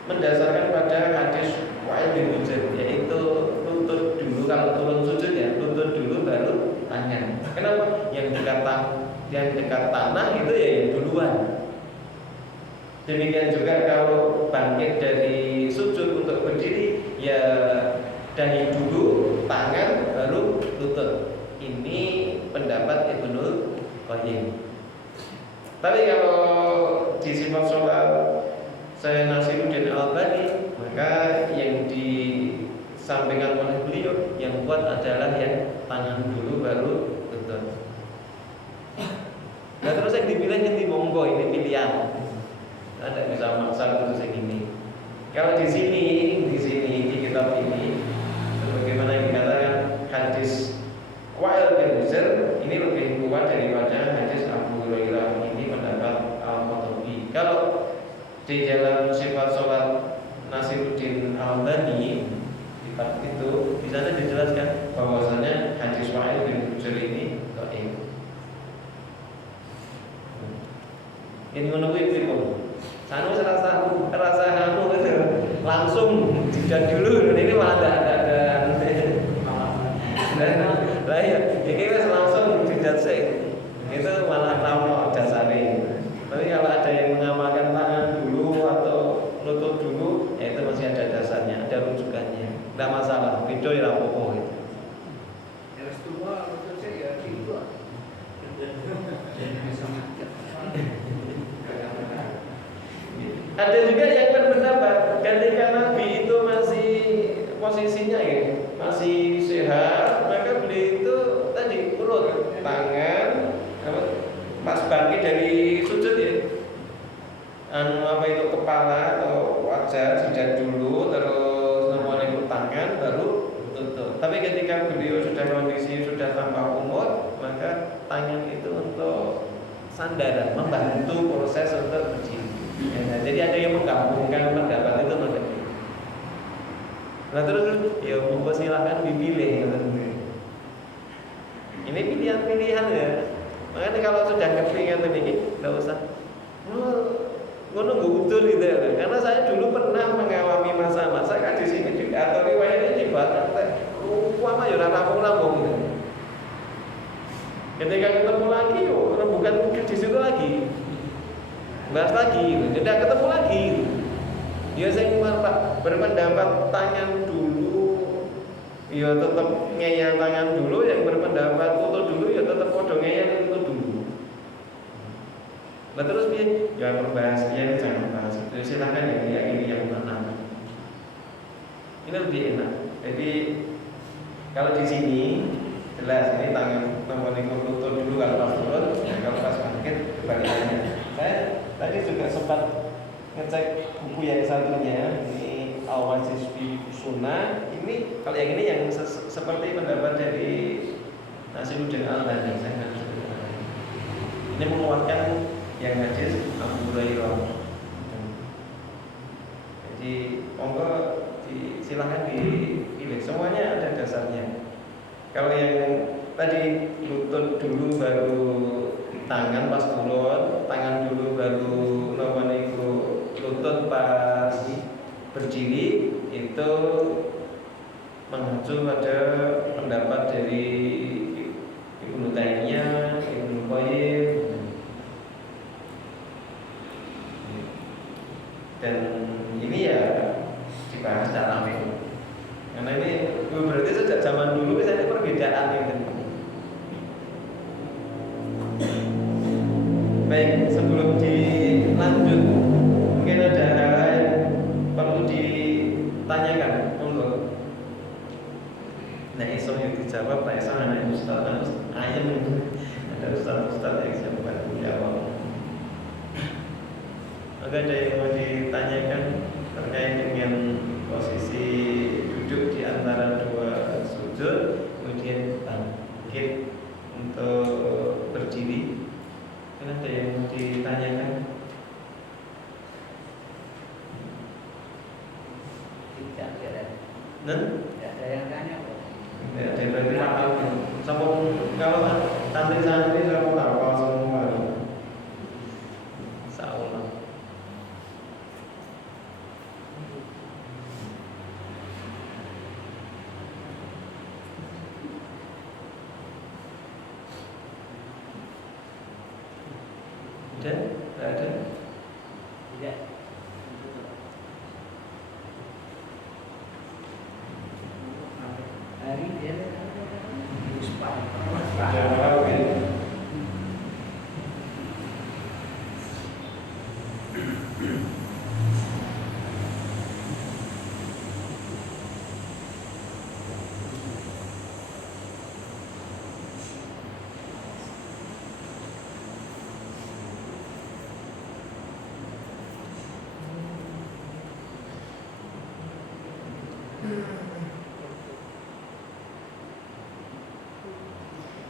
mendasarkan pada hadis Wa'il bin Hujr, yaitu lutut dulu kalau turun sujud ya, lutut dulu baru tangan. Kenapa? Yang dekat tanah itu ya yang duluan. Demikian juga kalau bangkit dari sujud untuk berdiri, ya dahi dulu, tangan, baru lutut. Ini pendapat Ibnu Qayyim. Tapi kalau di sifat sholat saya Nasiruddin Albani, maka yang disampaikan oleh beliau yang kuat adalah yang tangan dulu baru lutut. Nah terus yang dipilih yang di monggo, ini pilihan. Anda bisa maksa terus yang ini. Kalau di sini di kitab ini, sebagaimana yang dikatakan hadis Wa'il bin Hujr ini lebih kuat daripada hadis Abu Hurairah. Ini pendapat Al-Khattabi. Kalau di dalam sifat sholat Nasiruddin Albani itu di sana dijelaskan bahwasanya hadis Wa'il bin Hujr ini dhaif. Ini menunggu itu. Sanu rasa itu langsung jeda dulu. Ini malah ada lah ya, ini langsung jeda sih. Itu malah nama dasari. Tapi kalau ada yang mengamalkan tangan dulu atau lutut dulu, ya itu masih ada dasarnya, ada rujukannya. Tidak masalah, video ya apa-apa gitu. Yang semua lutut saya ya gitu. Ada juga yang berpendapat ketika Nabi itu masih posisinya ya, masih sehat, maka beliau itu tadi urut tangan pas bangkit dari sujud ya, itu kepala atau wajah, jidat dulu, terus nomor itu tangan, baru lutut Tapi ketika beliau sudah kondisi sudah tambah umur, maka tangan itu untuk sandaran, membantu proses untuk berdiri. Ya, jadi ada yang menggabungkan pendapat itu menjadi. Nah terus, ya monggo silahkan dipilih. Ini pilihan-pilihan ya. Makanya kalau sudah kepingin ini, nggak usah. Ngono utur gitu ya. Karena saya dulu pernah mengalami masa-masa kan di sini juga atau riwayatnya di Batam apa ya rampung-rampung gitu. Ketika ketemu lagi, bukan di situ lagi, bahas lagi, tidak ketemu lagi. Dia saya berpendapat tangan dulu, ya tetap ngeyel tangan dulu. Yang berpendapat foto dulu, ya tetap foto ngeyel itu dulu. Nah terus jangan membahas jangan bahas itu. Silakan yang diyakini yang mana. Ini lebih enak. Jadi kalau di sini jelas ini tangan nomor lutut dulu kalau pas turun, ya kalau pas bangkit kebalikannya. Saya tadi juga sempat ngecek buku yang satunya, ini Al-Wajis fi Sunnah. Ini kalau yang ini yang seperti pendapat dari Nasiruddin Al-Albani. Saya nggak bisa. Ini menguatkan yang hadis Abu Hurairah. Jadi monggo silahkan dipilih. Semuanya ada dasarnya. Kalau yang tadi lutut dulu baru tangan pas turun, tangan dulu baru lutut pas berdiri, itu mengacu pada pendapat dari Ibnu Taimiyah, Ibnu Qayyim, dan ini ya dibahas secara umum. Karena ini berarti sejak zaman dulu misalnya perbedaan ini. Baik, sebelum dilanjut mungkin ada hal yang perlu ditanyakan, monggo. Nah, iso yang dijawab, Pak Esa anak Ustaz ayam ada Ustaz yang siap bantu jawab. Maka ada yang mau ditanyakan terkait dengan posisi duduk di antara dua sujud, kemudian bangkit untuk berdiri. Kan ada yang mau ditanyakan? Tidak ada. Nah? Tidak ada yang tanya kok. Tidak ada berarti hafal. Kalau santri-santri saya mau hafal semua. Insyaallah. Tidak ada. Tidak. Hari dia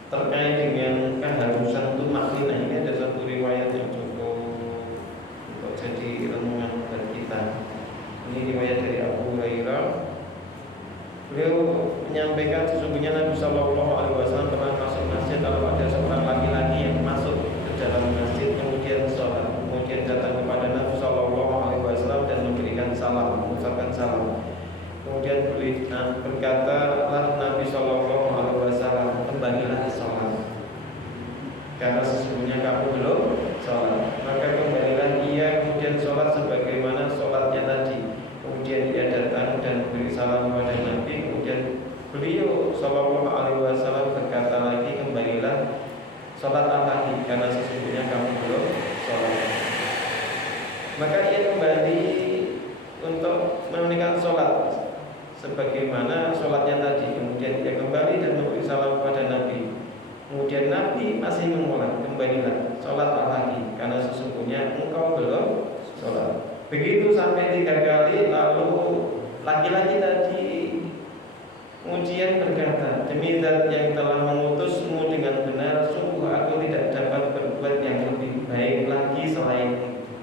terkait dengan keharusan tumakninah, ini ada satu riwayat yang cukup untuk jadi renungan bagi kita. Ini riwayat dari Abu Hurairah. Beliau menyampaikan sesungguhnya Nabi Shallallahu Alaihi Wasallam pernah masuk masjid, lalu ada seorang laki-laki yang masuk ke dalam masjid kemudian sholat, kemudian datang kepada Nabi Shallallahu Alaihi Wasallam dan memberikan salam, mengucapkan salam. Kemudian berkatalah Nabi Shallallahu Alaihi Wasallam, kembalilah sholat, karena sesungguhnya kamu belum sholat. Maka kembalilah ia kemudian sholat sebagaimana sholatnya tadi. Kemudian ia datang dan beri salam kepada Nabi. Kemudian beliau Shallallahu Alaihi Wasallam berkata lagi, kembalilah sholatlah lagi, karena sesungguhnya kamu belum sholat. Maka ia kembali untuk menunaikan sholat sebagaimana sholatnya tadi. Kemudian dia kembali dan memberi salam kepada Nabi. Kemudian Nabi masih mengulang, kembalilah, sholatlah lagi, karena sesungguhnya engkau belum sholat. Begitu sampai 3 kali, lalu laki-laki tadi Kemudian berkata, demi Zat yang telah mengutusmu dengan benar, sungguh aku tidak dapat berbuat yang lebih baik lagi selain itu.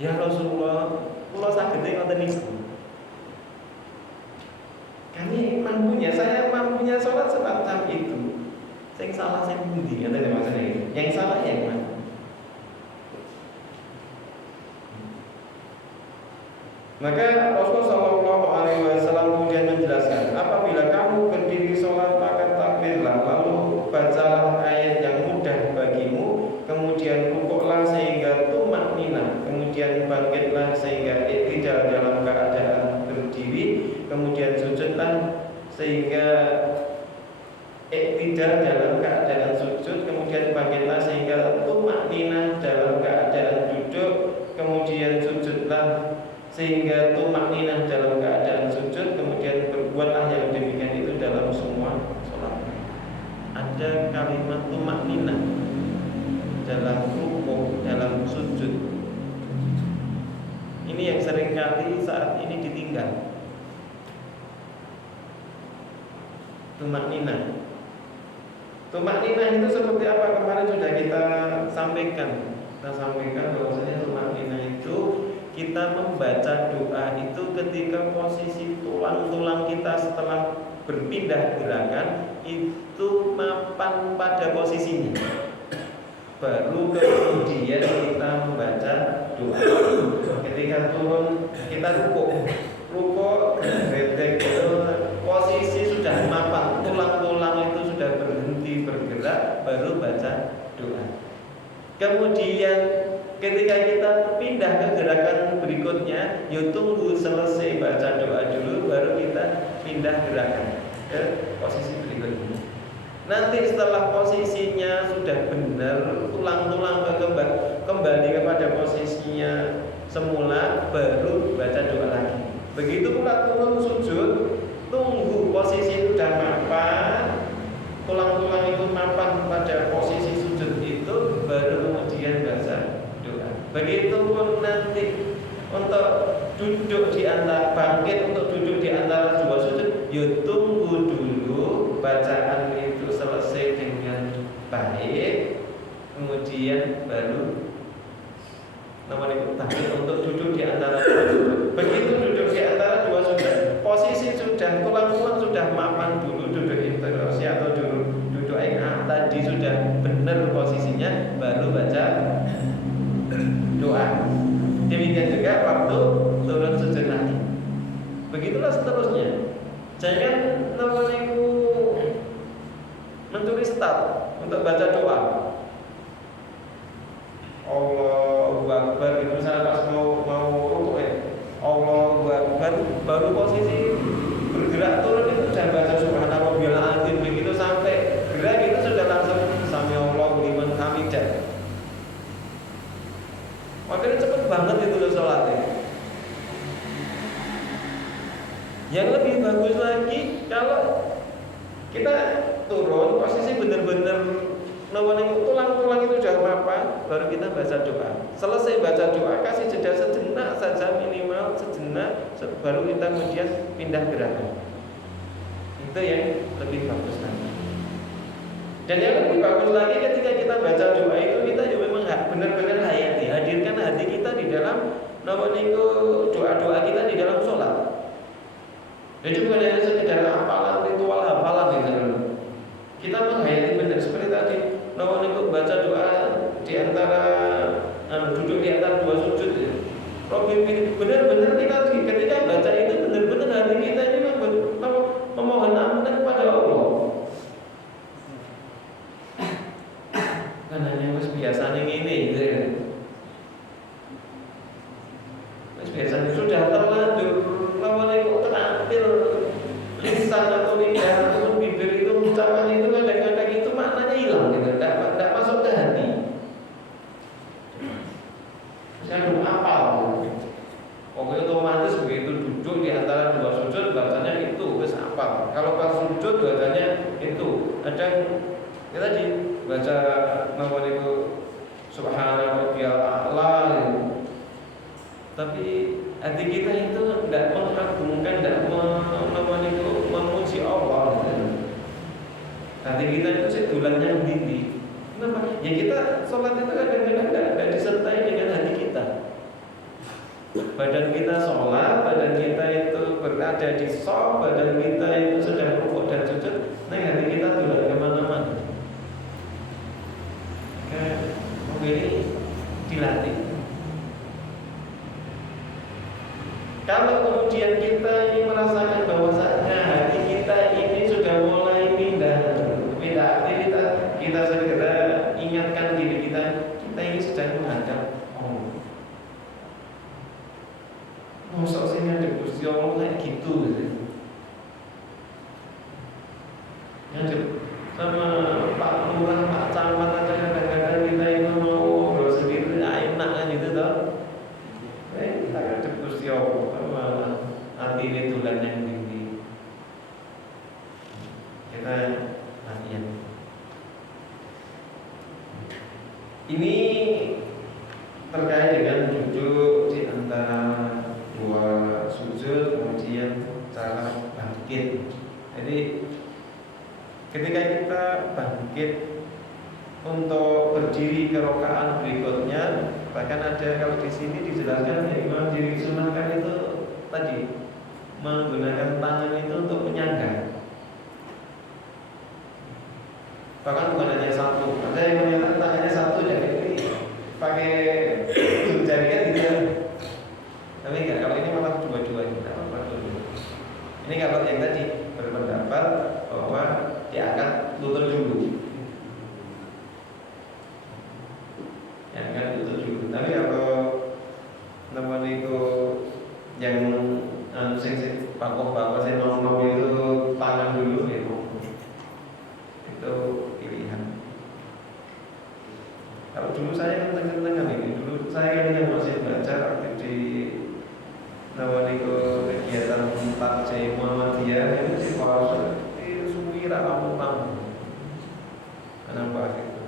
Ya Rasulullah, kula sagede ngoten niku. Kami mampunya, saya mampunya sholat semacam itu. Sing salah sing pundi, ngoten maksudnya itu. Yang salah yang mana? Maka Rasulullah Shallallahu Alaihi Wasallam kemudian menjelaskan, apabila kamu berdiri sholat maka takbirlah, lalu bacalah ayat yang mudah bagimu, kemudian rukuklah sehingga tumak nina, kemudian bangkitlah sehingga iktidal dalam keadaan berdiri, kemudian sujudlah sehingga iktidal dalam keadaan sujud, kemudian bangkitlah sehingga tumak nina dalam keadaan duduk, kemudian sujudlah sehingga tumak ninah dalam keadaan sujud, kemudian berbuatlah yang demikian itu dalam semua sholat. Ada kalimat tumak ninah dalam rukuk, dalam sujud. Ini yang seringkali saat ini ditinggal. Tumak ninah. Tumak ninah itu seperti apa? Kemarin sudah kita sampaikan. Kita sampaikan bahwasanya tumak ninah itu kita membaca doa itu ketika posisi tulang-tulang kita setelah berpindah gerakan itu mapan pada posisinya. Baru kemudian kita membaca doa. Ketika turun kita rukuk gredek itu posisi sudah mapan, tulang-tulang itu sudah berhenti bergerak, baru baca doa. Kemudian ketika kita pindah ke gerakan berikutnya, tunggu selesai baca doa dulu, baru kita pindah gerakan ke posisi berikutnya. Nanti setelah posisinya sudah benar, tulang-tulang kembali kepada posisinya semula, baru baca doa lagi. Begitu pula turun sujud, tunggu posisi sudah mapan, tulang-tulang itu mapan pada posisi sujud itu, baru kemudian baca doa. Begitupun nanti untuk duduk di antara bangkit, untuk duduk di antara dua sujud, tunggu dulu bacaan itu selesai dengan baik, kemudian baru bangkit untuk duduk di antara dua sujud. Begitu duduk di antara dua sujud, posisi sudah tulang-tulang sudah mapan dulu, duduk integrasi atau duduk enak tadi sudah benar posisinya, baru baca doa. Demikian juga waktu turun sujud lagi. Begitulah seterusnya. Jangan mencuri start untuk baca doa. Allahu Akbar itu misalnya pas mau rukuk ya. Allahu Akbar baru posisi bergerak turun itu sudah baca subhanallah azim. Begitu sampai gerak itu sudah langsung sami Allahu liman hamidah. Makanya cepet banget itu loh sholatnya. Yang lebih bagus lagi kalau kita turun posisi benar-benar tulang-tulang itu sudah mapan, baru kita baca doa. Selesai baca doa, kasih jeda sejenak saja, minimal sejenak, baru kita kemudian pindah gerakan. Itu yang lebih bagus lagi. Dan yang lebih bagus lagi ketika kita baca doa itu, kita juga memang benar-benar hayati, hadirkan hati kita di dalam doa-doa kita di dalam sholat. Jadi bukan hanya sekedar hafalan, ritual hafalan gitu. Kita menghayati benar seperti tadi, baca doa di antara duduk di antara dua sujud. Benar-benar kita ketika baca itu benar-benar hati kita ini memohon ampunan kepada Allah. Karena yang biasanya ini gitu ya. Biasanya sudah terlanjur terampil lisan atau lidah atau bibir itu ucapan itu kadang-kadang itu maknanya hilang gitu, tidak masuk ke hati. Saya belum hafal. Oke, otomatis begitu duduk di antara dua sujud bacanya itu wis hafal. Kalau pas sujud bacanya itu. Kadang kita tadi baca subhanallah a'la. Tapi hati kita itu tidak mengagungkan, tidak memuji Allah. Hati kita itu sedulannya tinggi. Kenapa? Ya kita sholat itu kadang-kadang tidak disertai dengan hati kita. Badan kita sholat, badan kita itu berada di shaf, badan kita itu sedang rukuk dan sujud, nah hati kita dulan kemana-mana. Ini dilatih. Kalau kemudian kita ini merasakan bahwasanya hati kita ini sudah mulai pindah aktivitas, kita segera ingatkan diri kita ini sedang menghadap Allah. Masa sih ada Gusti Allah kayak gitu gitu. Ngajak sama Pak Lurah, Pak Camat aja kadang-kadang kita itu mau ngobrol sendiri, enak kan gitu toh. Kita ngajak Gusti Allah sama hati ini tulan yang tinggi. Kita latihan. Ini terkait dengan duduk di antara dua sujud, kemudian cara bangkit. Jadi ketika kita bangkit untuk berdiri ke rakaat berikutnya, bahkan ada kalau di sini dijelaskan ya, Imam disunahkan itu tadi menggunakan tangan itu untuk menyangga. Bahkan bukan hanya satu, ada yang menyatakan tangannya satu jadi pakai jari kan gitu kan. Tapi enggak, kalau ini malah dua-duanya. Ini kalau yang tadi berpendapat bahwa diangkat lutut dulu. Diangkat lutut dulu. Tapi kalau namanya itu yang pakoh-pakoh saya ngomong itu tangan dulu ya, itu pilihan. Kalau dulu saya kenteng-kentengan ini, dulu saya ini yang masih belajar aktif di Nawaniku kegiatan 4C Muhammadiyah ini di Polres di Suwira Lampung. Kenapa itu?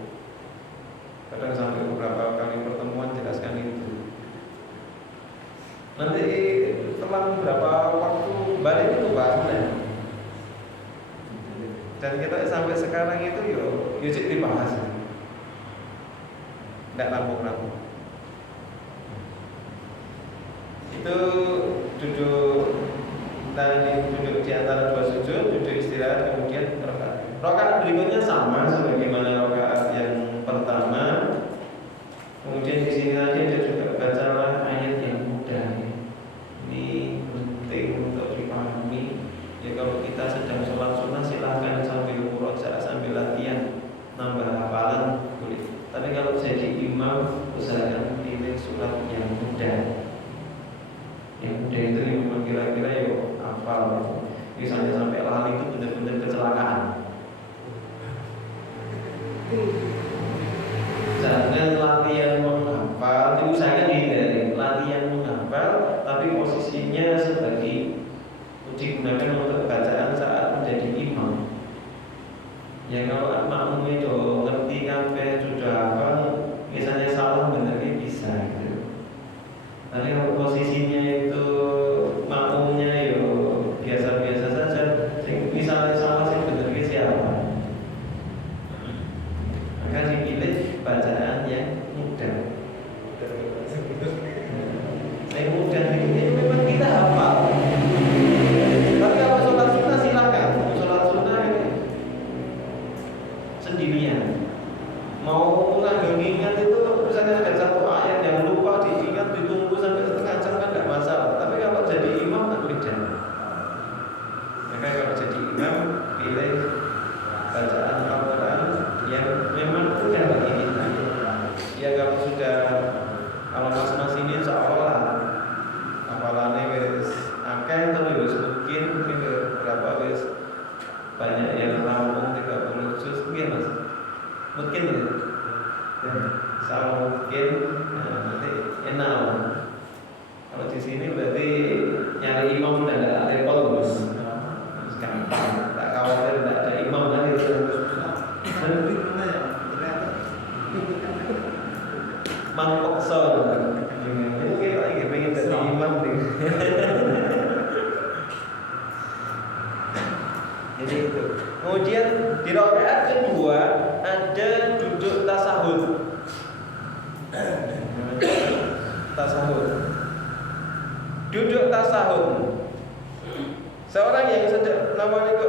Kadang sampai beberapa kali pertemuan jelaskan itu. Nanti setelah beberapa waktu balik itu bahasnya. Dan kita sampai sekarang itu yo dibahas. Tidak rampung-rampung. Itu duduk di antara dua sujud, duduk istirahat, kemudian rakaat. Rakaat berikutnya sama sebagaimana rakaat yang pertama. Kemudian di sini nanti ada juga bacalah ayat yang mudah. Ini penting untuk dipahami. Ya kalau kita sedang sholat sunnah silahkan sambil murojaah, sambil latihan, nambah hafalan boleh. Tapi kalau jadi imam usahakan pilih surat yang mudah. Yang mudah itu yang memang kira-kira yo hafal. Misalnya sampai lali itu benar-benar kecelakaan. Jangan latihan menghafal, diusahakan dihindari. Latihan menghafal, tapi posisinya sebagai digunakan untuk bacaan saat menjadi imam. Ya kalau makmum itu ngerti sampai sudah hafal, misalnya salah benar bisa gitu. Tapi kalau posisinya itu makmumnya yo biasa-biasa saja, misalnya salah sih benar siapa? Maka dipilih bacaan yang mudah. Saya mudah ini memang kita hafal. Tapi kalau sholat sunnah silakan. Sholat sunnah sendirian. Mau mengingat itu misalnya ada satu ayat yang lupa diingat, ditunggu sampai setengah jam kan tidak masalah. Tapi kalau jadi imam kan beda. Maka kalau jadi imam pilih bacaan Al-Quran yang memang mudah bagi kita. Ya kalau sudah kalau mas-mas ini seolah hafalannya wis akeh tapi wis mungkin berapa wis banyak yang rampung 30 juz mungkin Mas. Mungkin ya. Sama mungkin nanti enak. Kalau di sini berarti nyari imam dan ada repot Mas. Gampang. Tak khawatir tidak ada imam lagi terus. Mangkok sol. Ini kita ingin pengen jadi imam nih. Jadi itu. Kemudian di rakaat kedua ada duduk tasahud. Tasahud. Duduk tasahud. Seorang yang sedang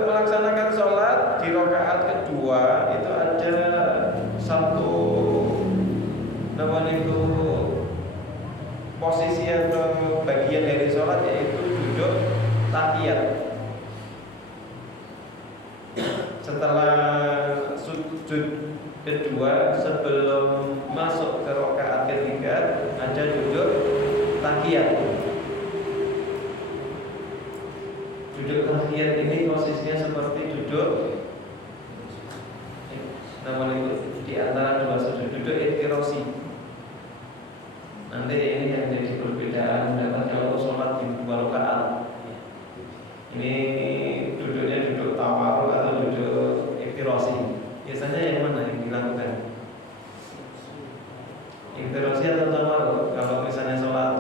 melaksanakan sholat di rakaat kedua itu ada satu posisi atau bagian dari sholat, yaitu duduk tahiyat. Setelah sujud kedua sebelum masuk ke rakaat ketiga ada duduk tahiyat. Duduk tahiyat ini posisinya seperti duduk di antara dua sujud, duduk iftirasi. Nanti ini yang jadi perbedaan dapat kalau sholat di dua rakaat. Ini duduknya duduk tawarruk atau duduk iftirasi. Biasanya yang mana yang dilakukan? Iftirasi atau tawarruk? Kalau misalnya sholat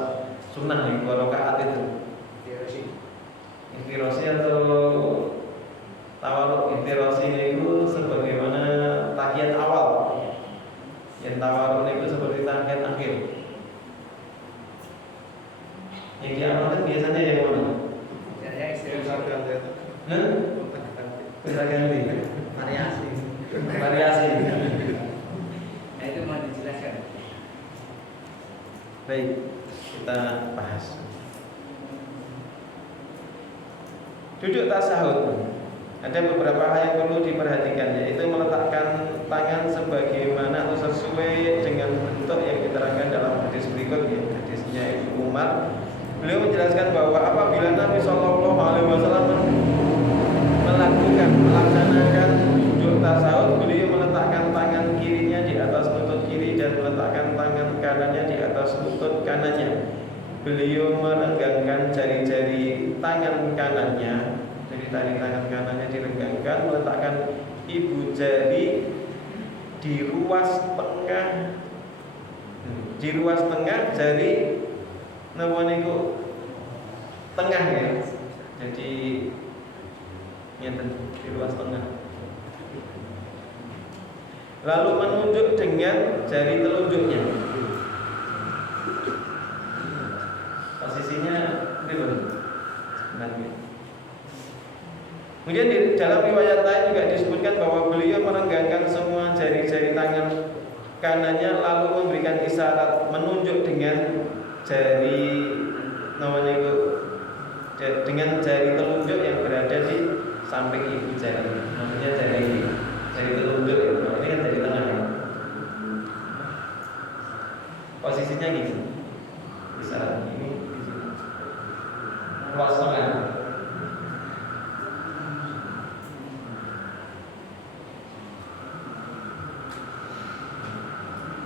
sunnah di dua rakaat itu. Iftirasi atau tawarruk? Iftirasi itu sebagaimana tahiyat awal. Yang tawarruk itu seperti tahiyat akhir. Yang diamalkan biasanya yang mana? Kita ganti. Variasi. Nah, itu mau dijelaskan. Baik, kita bahas. Duduk tasahud. Ada beberapa hal yang perlu diperhatikan, yaitu meletakkan tangan sebagaimana atau sesuai dengan bentuk yang diterangkan dalam hadis berikut, ya, hadisnya Ibnu Umar. Beliau menjelaskan bahwa apabila Nabi Shallallahu Alaihi Wasallam melaksanakan duduk tasawuf, beliau meletakkan tangan kirinya di atas lutut kiri dan meletakkan tangan kanannya di atas lutut kanannya. Beliau merenggangkan jari-jari tangan kanannya, jadi tangan kanannya direnggangkan, meletakkan ibu jari di ruas tengah jari tengah, ya. Jadi di ruas tengah. Lalu menunjuk dengan jari telunjuknya. Posisinya sebenarnya. Kemudian di dalam riwayat lain juga disebutkan bahwa beliau merenggangkan semua jari-jari tangan kanannya, lalu memberikan isyarat menunjuk dengan jari dengan jari telunjuk yang berada di samping ibu jari. Maksudnya jari telunjuk itu, ini kan jari tengah, ya. Posisinya gini, isyarat ini di sini, ruas tengah.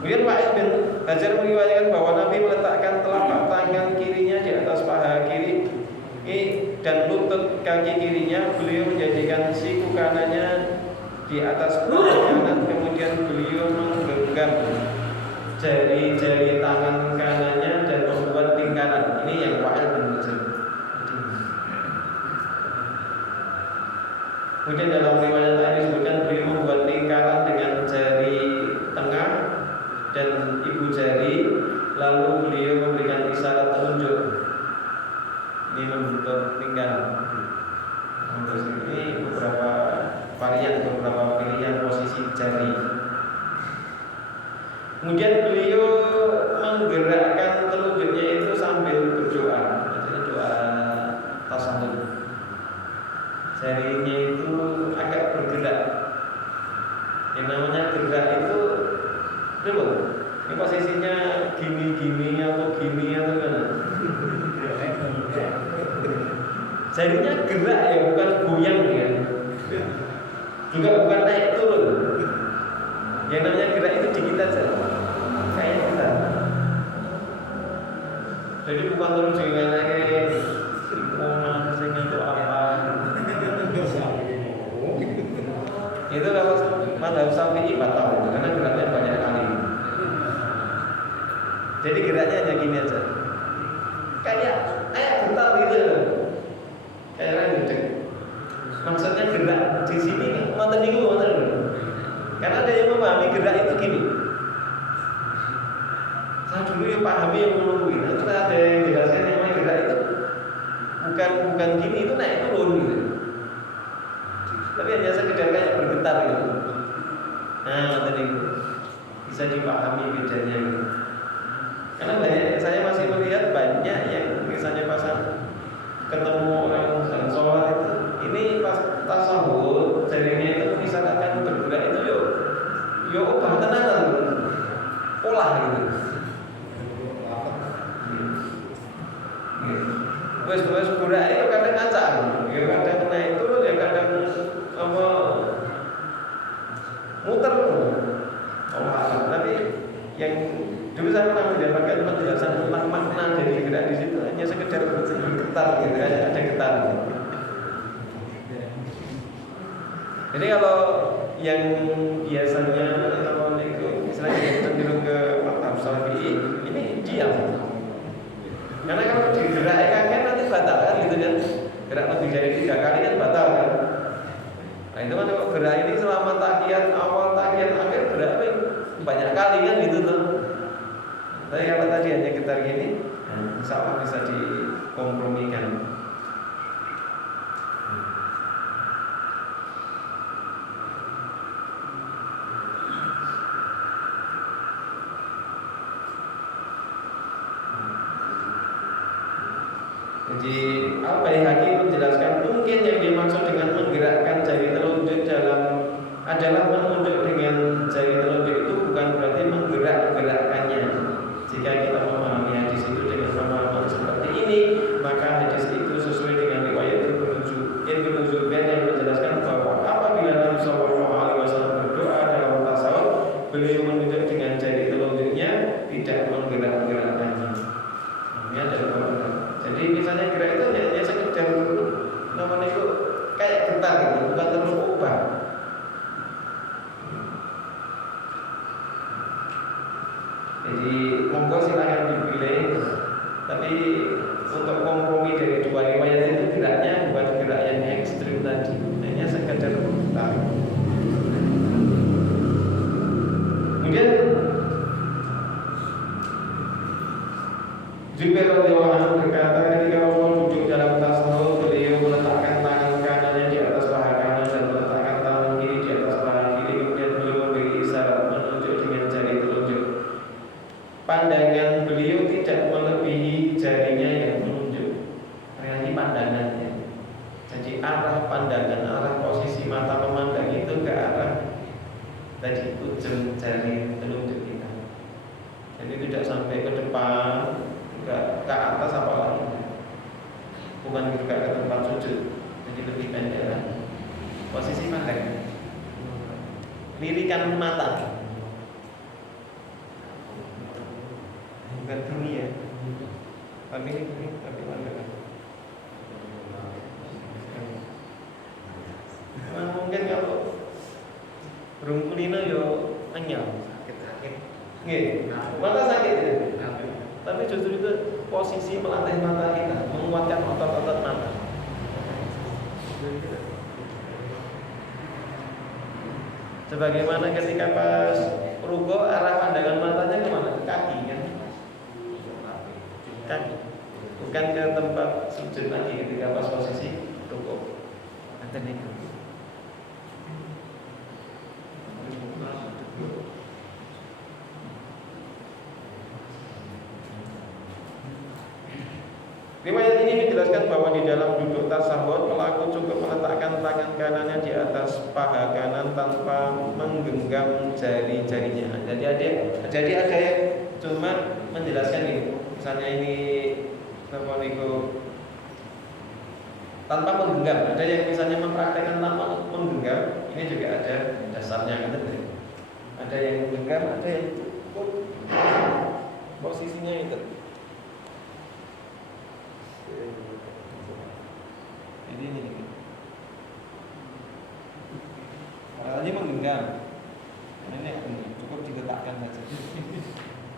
Kemudian Wa'il bin Hajar meriwayatkan bahwa Nabi meletakkan telapak tangan kirinya di atas paha kiri dan lutut kaki kirinya. Beliau menjadikan siku kanannya di atas paha kanan. Kemudian beliau menggenggam jari-jari tangan kanannya dan membuat lingkaran. Ini yang Wa'il bin Hajar. Kemudian dalam riwayat lain disebutkan beliau membuat lingkaran dengan jari tengah dan ibu jari, lalu beliau memberikan isyarat telunjuk. Ini membentuk lingkaran. Ini beberapa varian, beberapa pilihan posisi jari. Kemudian beliau menggerakkan telunjuknya itu sambil berdoa, maksudnya doa tasawuf. Jarinya itu agak bergerak. Yang namanya gerak itu betul. Ini posisinya gini atau mana? Jarinya gerak, ya, bukan goyang, ya. Juga bukan naik turun. Yang namanya gerak itu dikit aja, kayak kita. Jadi bukan terus dengan naik itu apa? Itu kalau madhab Syafi'i batal karena geraknya banyak kali. Jadi geraknya hanya gini aja, kayak bentar gitu, kayak orang gede. Maksudnya gerak di sini ngoten niku ngoten. Karena ada yang memahami gerak itu gini. Saya dulu yang pahami yang menungguin. Itu ada yang jelaskan yang namanya gerak itu bukan gini, itu naik turun gitu. Tapi hanya sekedar kayak bergetar gitu. Nah, tadi bisa dipahami bedanya gitu. Karena banyak, saya masih melihat banyak yang misalnya pas ketemu orang sedang sholat itu, ini pas tasawuf jarinya itu misalkan bergerak itu yo ubah tenanan pola gitu. Wes gerak itu kadang ngacak, ya kadang naik turun, ya kadang apa muter. Tapi yang dulu saya pernah mendapatkan penjelasan tentang makna dari gerak di situ hanya sekedar bergetar gitu, ada getar. Jadi kalau yang biasanya kalau itu misalnya cenderung ke mazhab Syafi'i, ini diam. Karena kalau digerakkan kan nanti batal kan gitu kan. Gerak lebih dari 3 kali kan batal kan. Nah itu kan kalau gerak ini selama tahiyat awal, tahiyat akhir gerak banyak kali kan gitu tuh. Tapi kalau tadi hanya getar gini, insya Allah bisa dikompromikan. Jadi Al-Baihaqi menjelaskan mungkin yang dimaksud dengan menggerakkan jari telunjuk adalah menunjuk dengan jari telunjuk itu bukan berarti menggerak-gerakkannya. Jika kita memahami hadis itu dengan pemahaman seperti ini, maka hadis itu sesuai dengan riwayat Ibnu Zubair yang menjelaskan bahwa apabila Nabi Sallallahu Alaihi Wasallam berdoa dalam tasawuf, beliau menunjuk dengan jari telunjuknya, tidak menggerak-gerakkannya. Ini adalah. Jadi misalnya gerak itu hanya sekedar namanya itu kayak getar gitu, bukan terus ubah. Jadi monggo silakan dipilih. Tapi untuk kompromi dari dua riwayat itu geraknya bukan gerak yang ekstrim tadi, hanya sekedar getar. Kemudian Zubair radhiyallahu anhu berkata, ketika Rasulullah duduk dalam tasawuf, beliau meletakkan tangan kanannya di atas paha kanan dan meletakkan tangan kiri di atas paha kiri. Kemudian beliau memberi isyarat menunjuk dengan jari telunjuk. Pandangan beliau tidak melebihi jarinya yang menunjuk. Ini pandangannya. Jadi arah pandangan, arah posisi mata memandang itu ke arah tadi ujung jari telunjuk kita. Jadi tidak sampai ke depan, ke atas apalagi, bukan juga ke tempat sujud. Jadi lebih pendek posisi pandang, lirikan mata, bukan gini ya, tapi ini tapi pandang. Mungkin kalau rungkulina yo anyam, sakit, nggih, mata sakit ya. Tapi justru itu posisi melatih mata kita, menguatkan otot-otot mata. Sebagaimana ketika pas ruko arah pandangan matanya kemana? Ke kaki kan? Kaki, bukan ke tempat sujud lagi ketika pas posisi ruko. Nanti nih. Riwayat ini menjelaskan bahwa di dalam duduk tasawuf pelaku cukup meletakkan tangan kanannya di atas paha kanan tanpa menggenggam jari-jarinya. Jadi ada yang cuma menjelaskan ini, misalnya ini tanpa menggenggam. Ada yang misalnya mempraktekkan tanpa menggenggam. Ini juga ada dasarnya kan? Ada yang menggenggam, ada yang cukup posisinya itu. Jadi ini katanya menggenggam, ini cukup diletakkan saja.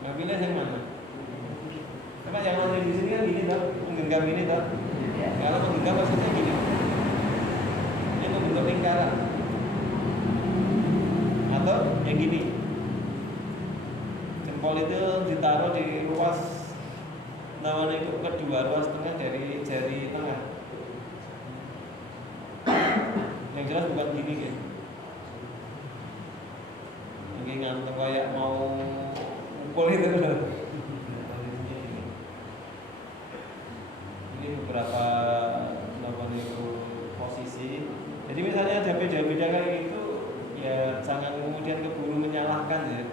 Nah, pilih yang mana? Karena yang mau di sini kan gini toh, menggenggam ini toh. Kalau menggenggam maksudnya gini, ini membentuk lingkaran. yang gini. Jempol itu ditaruh di ruas namanya itu kedua, ruas tengah dari jari tengah. Yang jelas bukan gini kan. Lagi ngantuk kayak mau mukul itu loh. Ini beberapa namanya itu posisi. Jadi misalnya ada beda-beda kayak gitu, ya jangan kemudian keburu menyalahkan ya.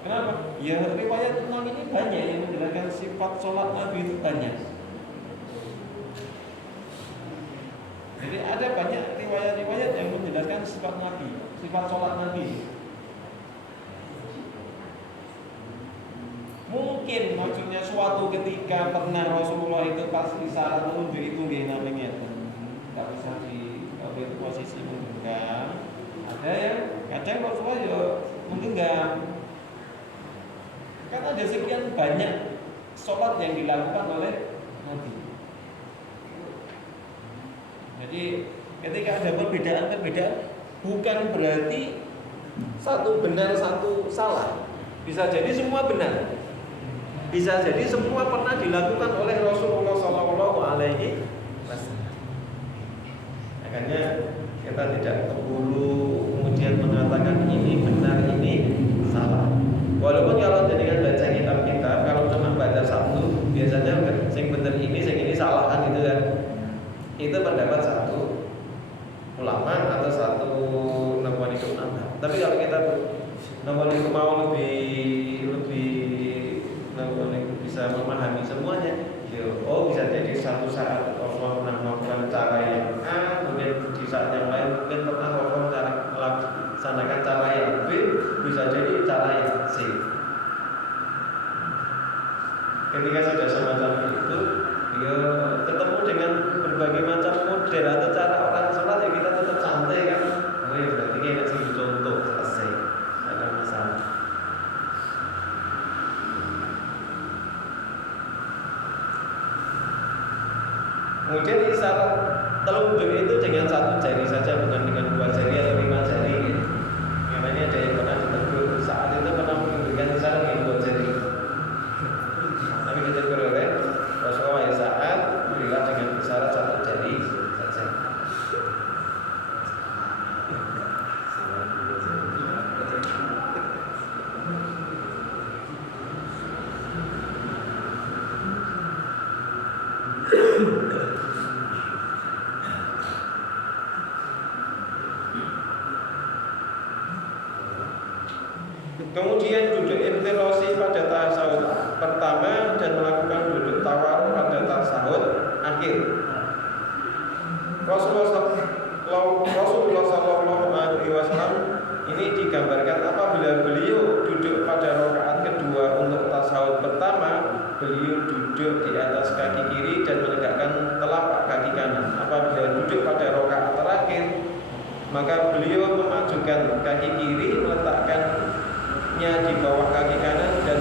Kenapa? Ya riwayat tentang ini banyak yang menjelaskan sifat sholat Nabi itu banyak. Jadi ada banyak riwayat-riwayat yang menjelaskan sifat Nabi, sifat sholat Nabi. Mungkin maksudnya suatu ketika pernah Rasulullah itu pas isyarat menunjuk itu dia namanya tidak bisa di posisi menggenggam. Ada yang kadang Rasulullah ya menggenggam. Kan ada sekian banyak sholat yang dilakukan oleh Nabi. Jadi ketika ada perbedaan-perbedaan, bukan berarti satu benar satu salah. Bisa jadi semua benar. Bisa jadi semua pernah dilakukan oleh Rasulullah SAW. Makanya kita tidak keburu kemudian mengatakan ini benar, ini salah. Walaupun kalau jadikan baca kitab-kitab, kalau cuma baca satu, biasanya sing bener ini, sing ini salah kan gitu kan. Itu pendapat satu ulama atau satu namanya itu ulama. Tapi kalau kita namanya itu mau lebih namanya bisa memahami semuanya, oh bisa jadi satu saat Rasulullah pernah melakukan cara yang A, kemudian di saat yang lain mungkin pernah Rasulullah melaksanakan cara yang B, bisa jadi cara yang C. Ketika sudah semacam itu, dia ketemu dengan berbagai macam model atau cara orang sholat, ya kita tetap santai kan. Oh ya berarti ini enak sih contoh selesai, ada masalah. Kemudian isyarat telunjuk itu dengan satu jari saja, bukan dengan dua jari atau 5 jari. Namanya ada yang pernah ditegur saat itu pernah menunjukkan isyarat dengan 2 jari. Tapi ditegur oleh Rasulullah yang saat berilah dengan isyarat 1 jari saja. Kemudian duduk intirasi pada tasawuf pertama dan melakukan duduk tawarruk pada tasawuf akhir. Rasulullah SAW ini digambarkan apabila beliau duduk pada rakaat kedua untuk tasawuf pertama, beliau duduk di atas kaki kiri dan menegakkan telapak kaki kanan. Apabila duduk pada rakaat terakhir, maka beliau memajukan kaki kiri, meletakkannya di bawah kaki kanan dan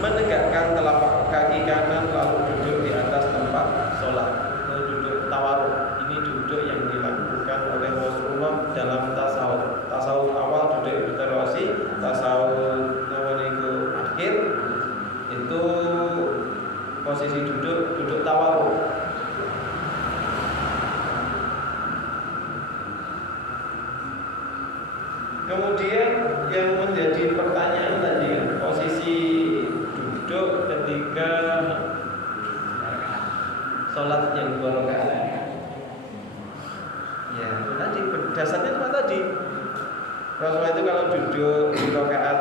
menegakkan telapak kaki kanan, lalu duduk di atas tempat sholat atau duduk tawarruk. Ini duduk yang dilakukan oleh Rasulullah dalam tasawuf. Tasawuf awal duduk intirasi, tasawuf akhir itu posisi duduk tawarruk. Kemudian yang menjadi pertanyaan tadi, posisi duduk ketika sholat yang 2 rakaat. Ya, tadi dasarnya cuma tadi. Rasulullah itu kalau duduk di rakaat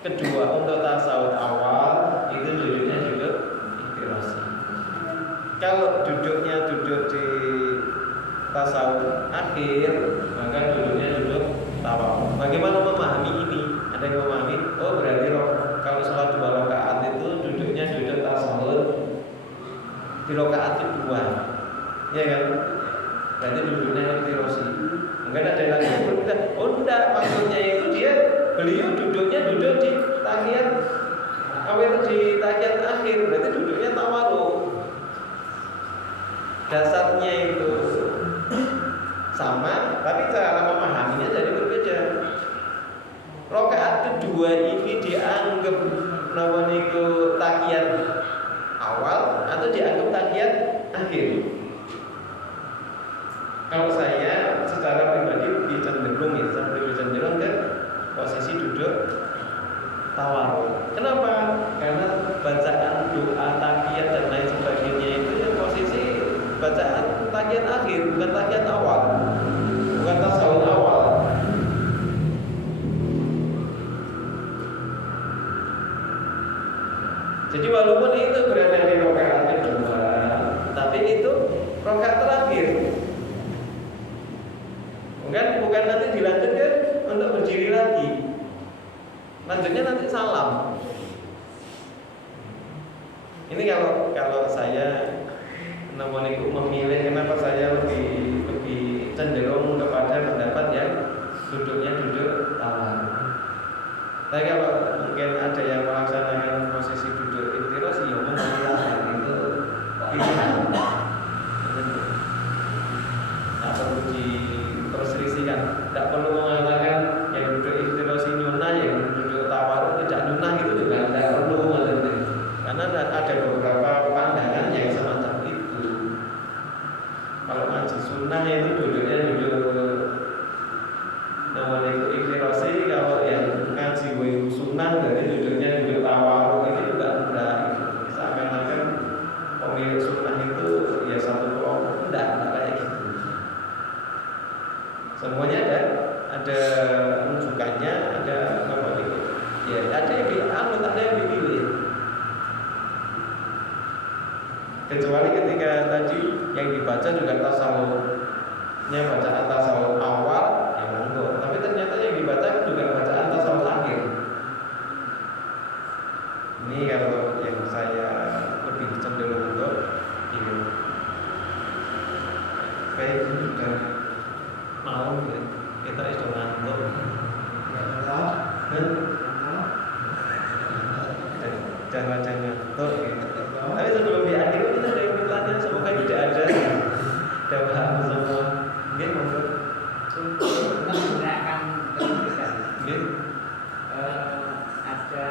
kedua untuk tasawuf awal, itu duduknya duduk intirasi. Kalau duduknya duduk di tasawuf akhir, maka duduknya duduk tawarruk. Bagaimana memahami ini? Ada yang memahami? Oh berarti kalau sholat 2 rakaat itu duduknya duduk tasawuf di rakaat kedua, ya kan? Berarti duduknya intirasi. Mungkin ada yang lagi berkata, oh enggak, maksudnya itu beliau duduknya duduk di tahiyat awal, di tahiyat akhir, berarti duduknya tawarruk. Dasarnya itu sama, tapi cara memahaminya jadi berbeda. Rakaat kedua ini dianggap nawaniku tahiyat awal atau dianggap tahiyat akhir. Kalau saya secara pribadi lebih cenderung ke posisi duduk tawarruk. Kenapa? Karena bacaan doa tahiyat dan lain sebagainya itu yang posisi bacaan tahiyat akhir, bukan tahiyat awal, bukan tasawuf awal. Jadi walaupun itu berada di rakaat kedua, tapi itu rakaat terakhir. Bukan nanti dilanjutkan untuk berdiri lagi. Lanjutnya nanti salam. Ini kalau saya memilih, kenapa saya lebih cenderung kepada pendapat yang duduknya duduk tawarruk. Tapi kalau mungkin ada yang melaksanakan posisi duduk iftirosh, ya mungkin itu pilihan. Tak perlu diperselisihkan, tak perlu mengatakan yang duduk iftirosh nyunah, yang duduk tawarruk tidak nyunah, gitu juga tidak perlu. Karena ada beberapa pandangan yang semacam itu. Kalau ngaji sunnah itu duduknya duduk namanya itu iftirosh. Kalau yang ngaji wiru sunnah dari duduknya duduk tawarruk ini juga enggak. Seakan-akan pemilik sunnah itu ya satu kelompok, enggak kayak gitu. Semuanya ada rujukannya, ada apa itu? Ya ada yang dianut, ada yang dipilih. Kecuali ketika tadi yang dibaca juga tasawufnya bacaan tasawuf awal, ya monggo. Tapi ternyata yang dibaca juga bacaan tasawuf akhir. Ini kalau yang saya lebih cenderung untuk ini. Baik, sudah malam ya. Kita sudah ngantuk. Jangan ngantuk ya. Tapi sebelum diakhiri kita ada yang bertanya, semoga tidak ada paham semua. Mungkin monggo. Menggunakan terus Mungkin ada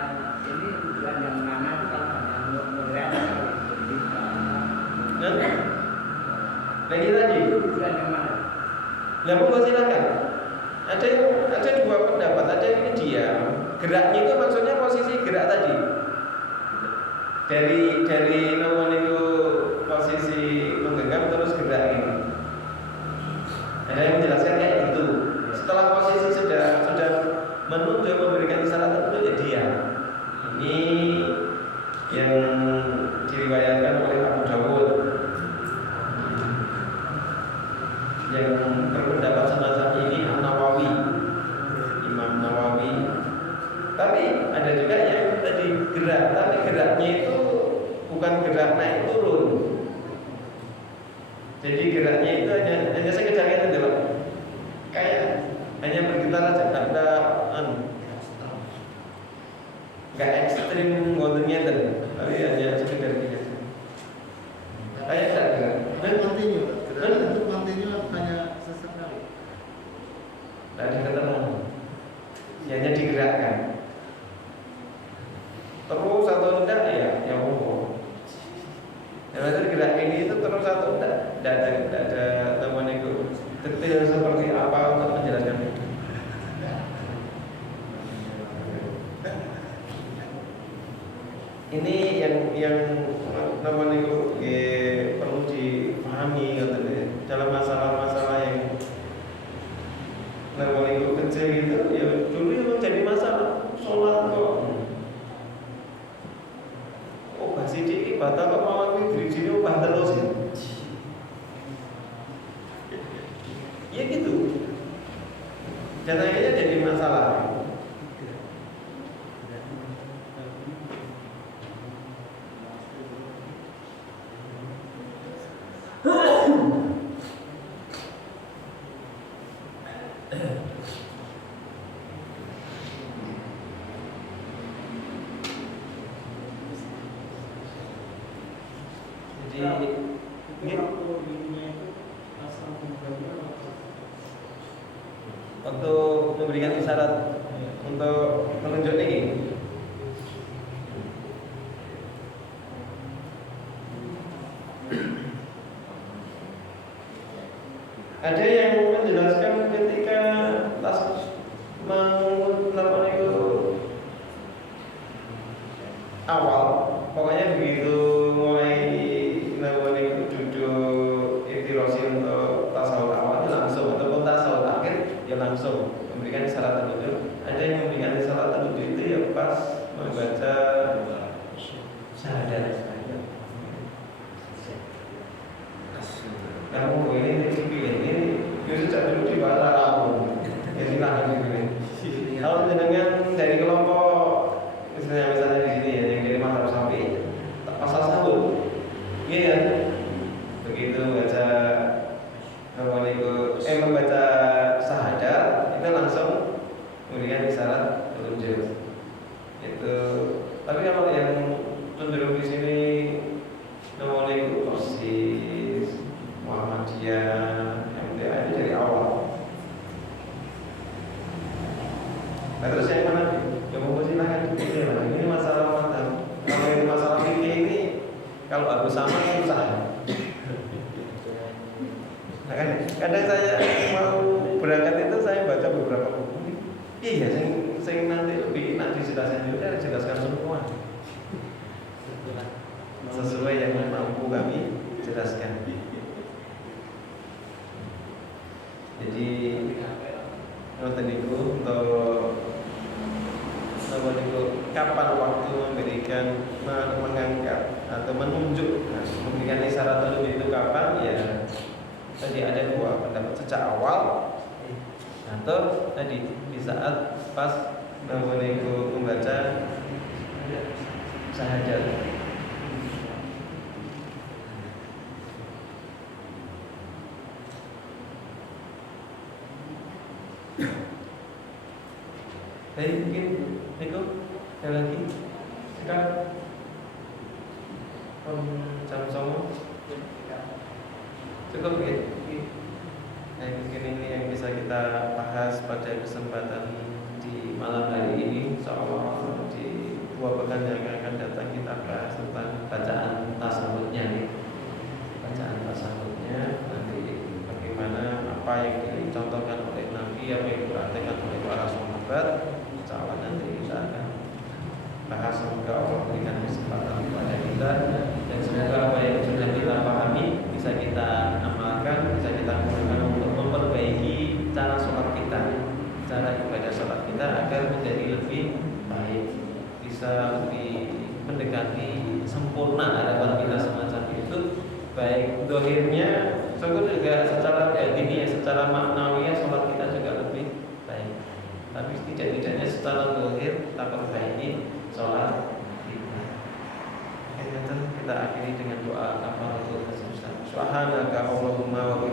ini tujuan yang mana kalau hanya melihat lagi tadi tujuan yang mana? Ya monggo silakan. Ada dua pendapat, ada yang ini diam. Geraknya itu maksudnya posisi gerak tadi. Dari nomor itu posisi menggenggam terus gerak ini. Ada yang menjelaskan kayak gitu. Setelah posisi sudah menunjuk memberikan isyarat tertentu ya diam. Ini yang diriwayatkan oleh Abu Dawud. Yang berpendapat semacam ini An-Nawawi, Imam Nawawi. Tapi ada juga yang tadi gerak, tapi geraknya itu bukan gerak naik turun. Jadi geraknya itu hanya sekedar itu, kayak hanya bergetar aja, nggak ekstrim ngotennya tapi hanya sekedar gitu. Kayak tak gerak. Dan continue, gerakan itu continue hanya sesekali. Tidak ada keterangan, hanya digerakkan. Terus atau tidak ya monggo. Yang gerak ini itu terus atau tidak ada temuan itu detail seperti apa untuk menjelaskan itu. Ini yang temuan itu perlu dipahami dalam masalah-masalah yang temuan itu kecil gitu. Ya dulu memang jadi masalah sholat kok. Sidik batal kok malah kuwi dirijine ubah terus ya. Ya gitu. Dan akhirnya jadi masalah. Jadi waktu ininya itu asal pembuatnya waktu memberikan isyarat untuk menunjuk ini. Ada yang menjelaskan ketika tas melakukan itu awal, pokoknya begitu mulai melakukan itu duduk iftirosi untuk tasawuf awal langsung, ataupun tasawuf akhir ya langsung memberikan isyarat tertentu. Ada yang memberikan isyarat tertentu itu ya pas membaca syahadat. Kamu boleh pilih ini, sejak dulu di bahasa Arab. Ya silakan dipilih. Kalau dengan dari kelompok misalnya di sini ya, yang dari mazhab Syafi'i, pasal sahur, iya kan? Begitu baca membaca syahadat itu langsung memberikan isyarat telunjuk. Itu. Tapi kalau yang cenderung di sini namanya persis Muhammadiyah, MTA itu dari awal. Nah, terus yang mana? Yang mau silahkan dipilih lah. Ini masalah mata. Kalau ini masalah fikih ini, kalau harus sama susah. Nah, kan kadang saya mau berangkat itu saya baca beberapa buku. Iya, saya nanti lebih dijelaskan juga, jelaskan semua sesuai yang mampu kami jelaskan. Jadi untuk kapan waktu memberikan mengangkat atau menunjuk memberikan isyarat tertentu itu kapan ya tadi ada dua pendapat, sejak awal atau tadi di saat pas membaca syahadat. Tapi mungkin itu ada lagi sekarang jam sama cukup ya. Nah, mungkin ini yang bisa kita bahas pada kesempatan di malam hari ini. Insyaallah di 2 pekan yang akan datang kita bahas tentang bacaan tasawufnya. Bacaan tasawufnya nanti bagaimana, apa yang dicontohkan oleh Nabi, apa yang dipraktikkan oleh para sahabat. Insyaallah nanti kita akan bahas. Semoga Allah berikan kesempatan kepada kita dan semoga apa yang sudah kita pahami bisa kita amalkan, bisa kita gunakan untuk memperbaiki cara sholat kita, cara ibadah sholat kita agar menjadi lebih baik, bisa lebih mendekati sempurna harapan kita semacam itu, baik dohirnya, syukur juga secara batinnya, secara maknawiyah sholat kita juga lebih baik. Tapi tidak-tidaknya secara dohir kita perbaiki sholat kita. Kita akhiri dengan doa kafaratul majlis. Subhanaka Allahumma wa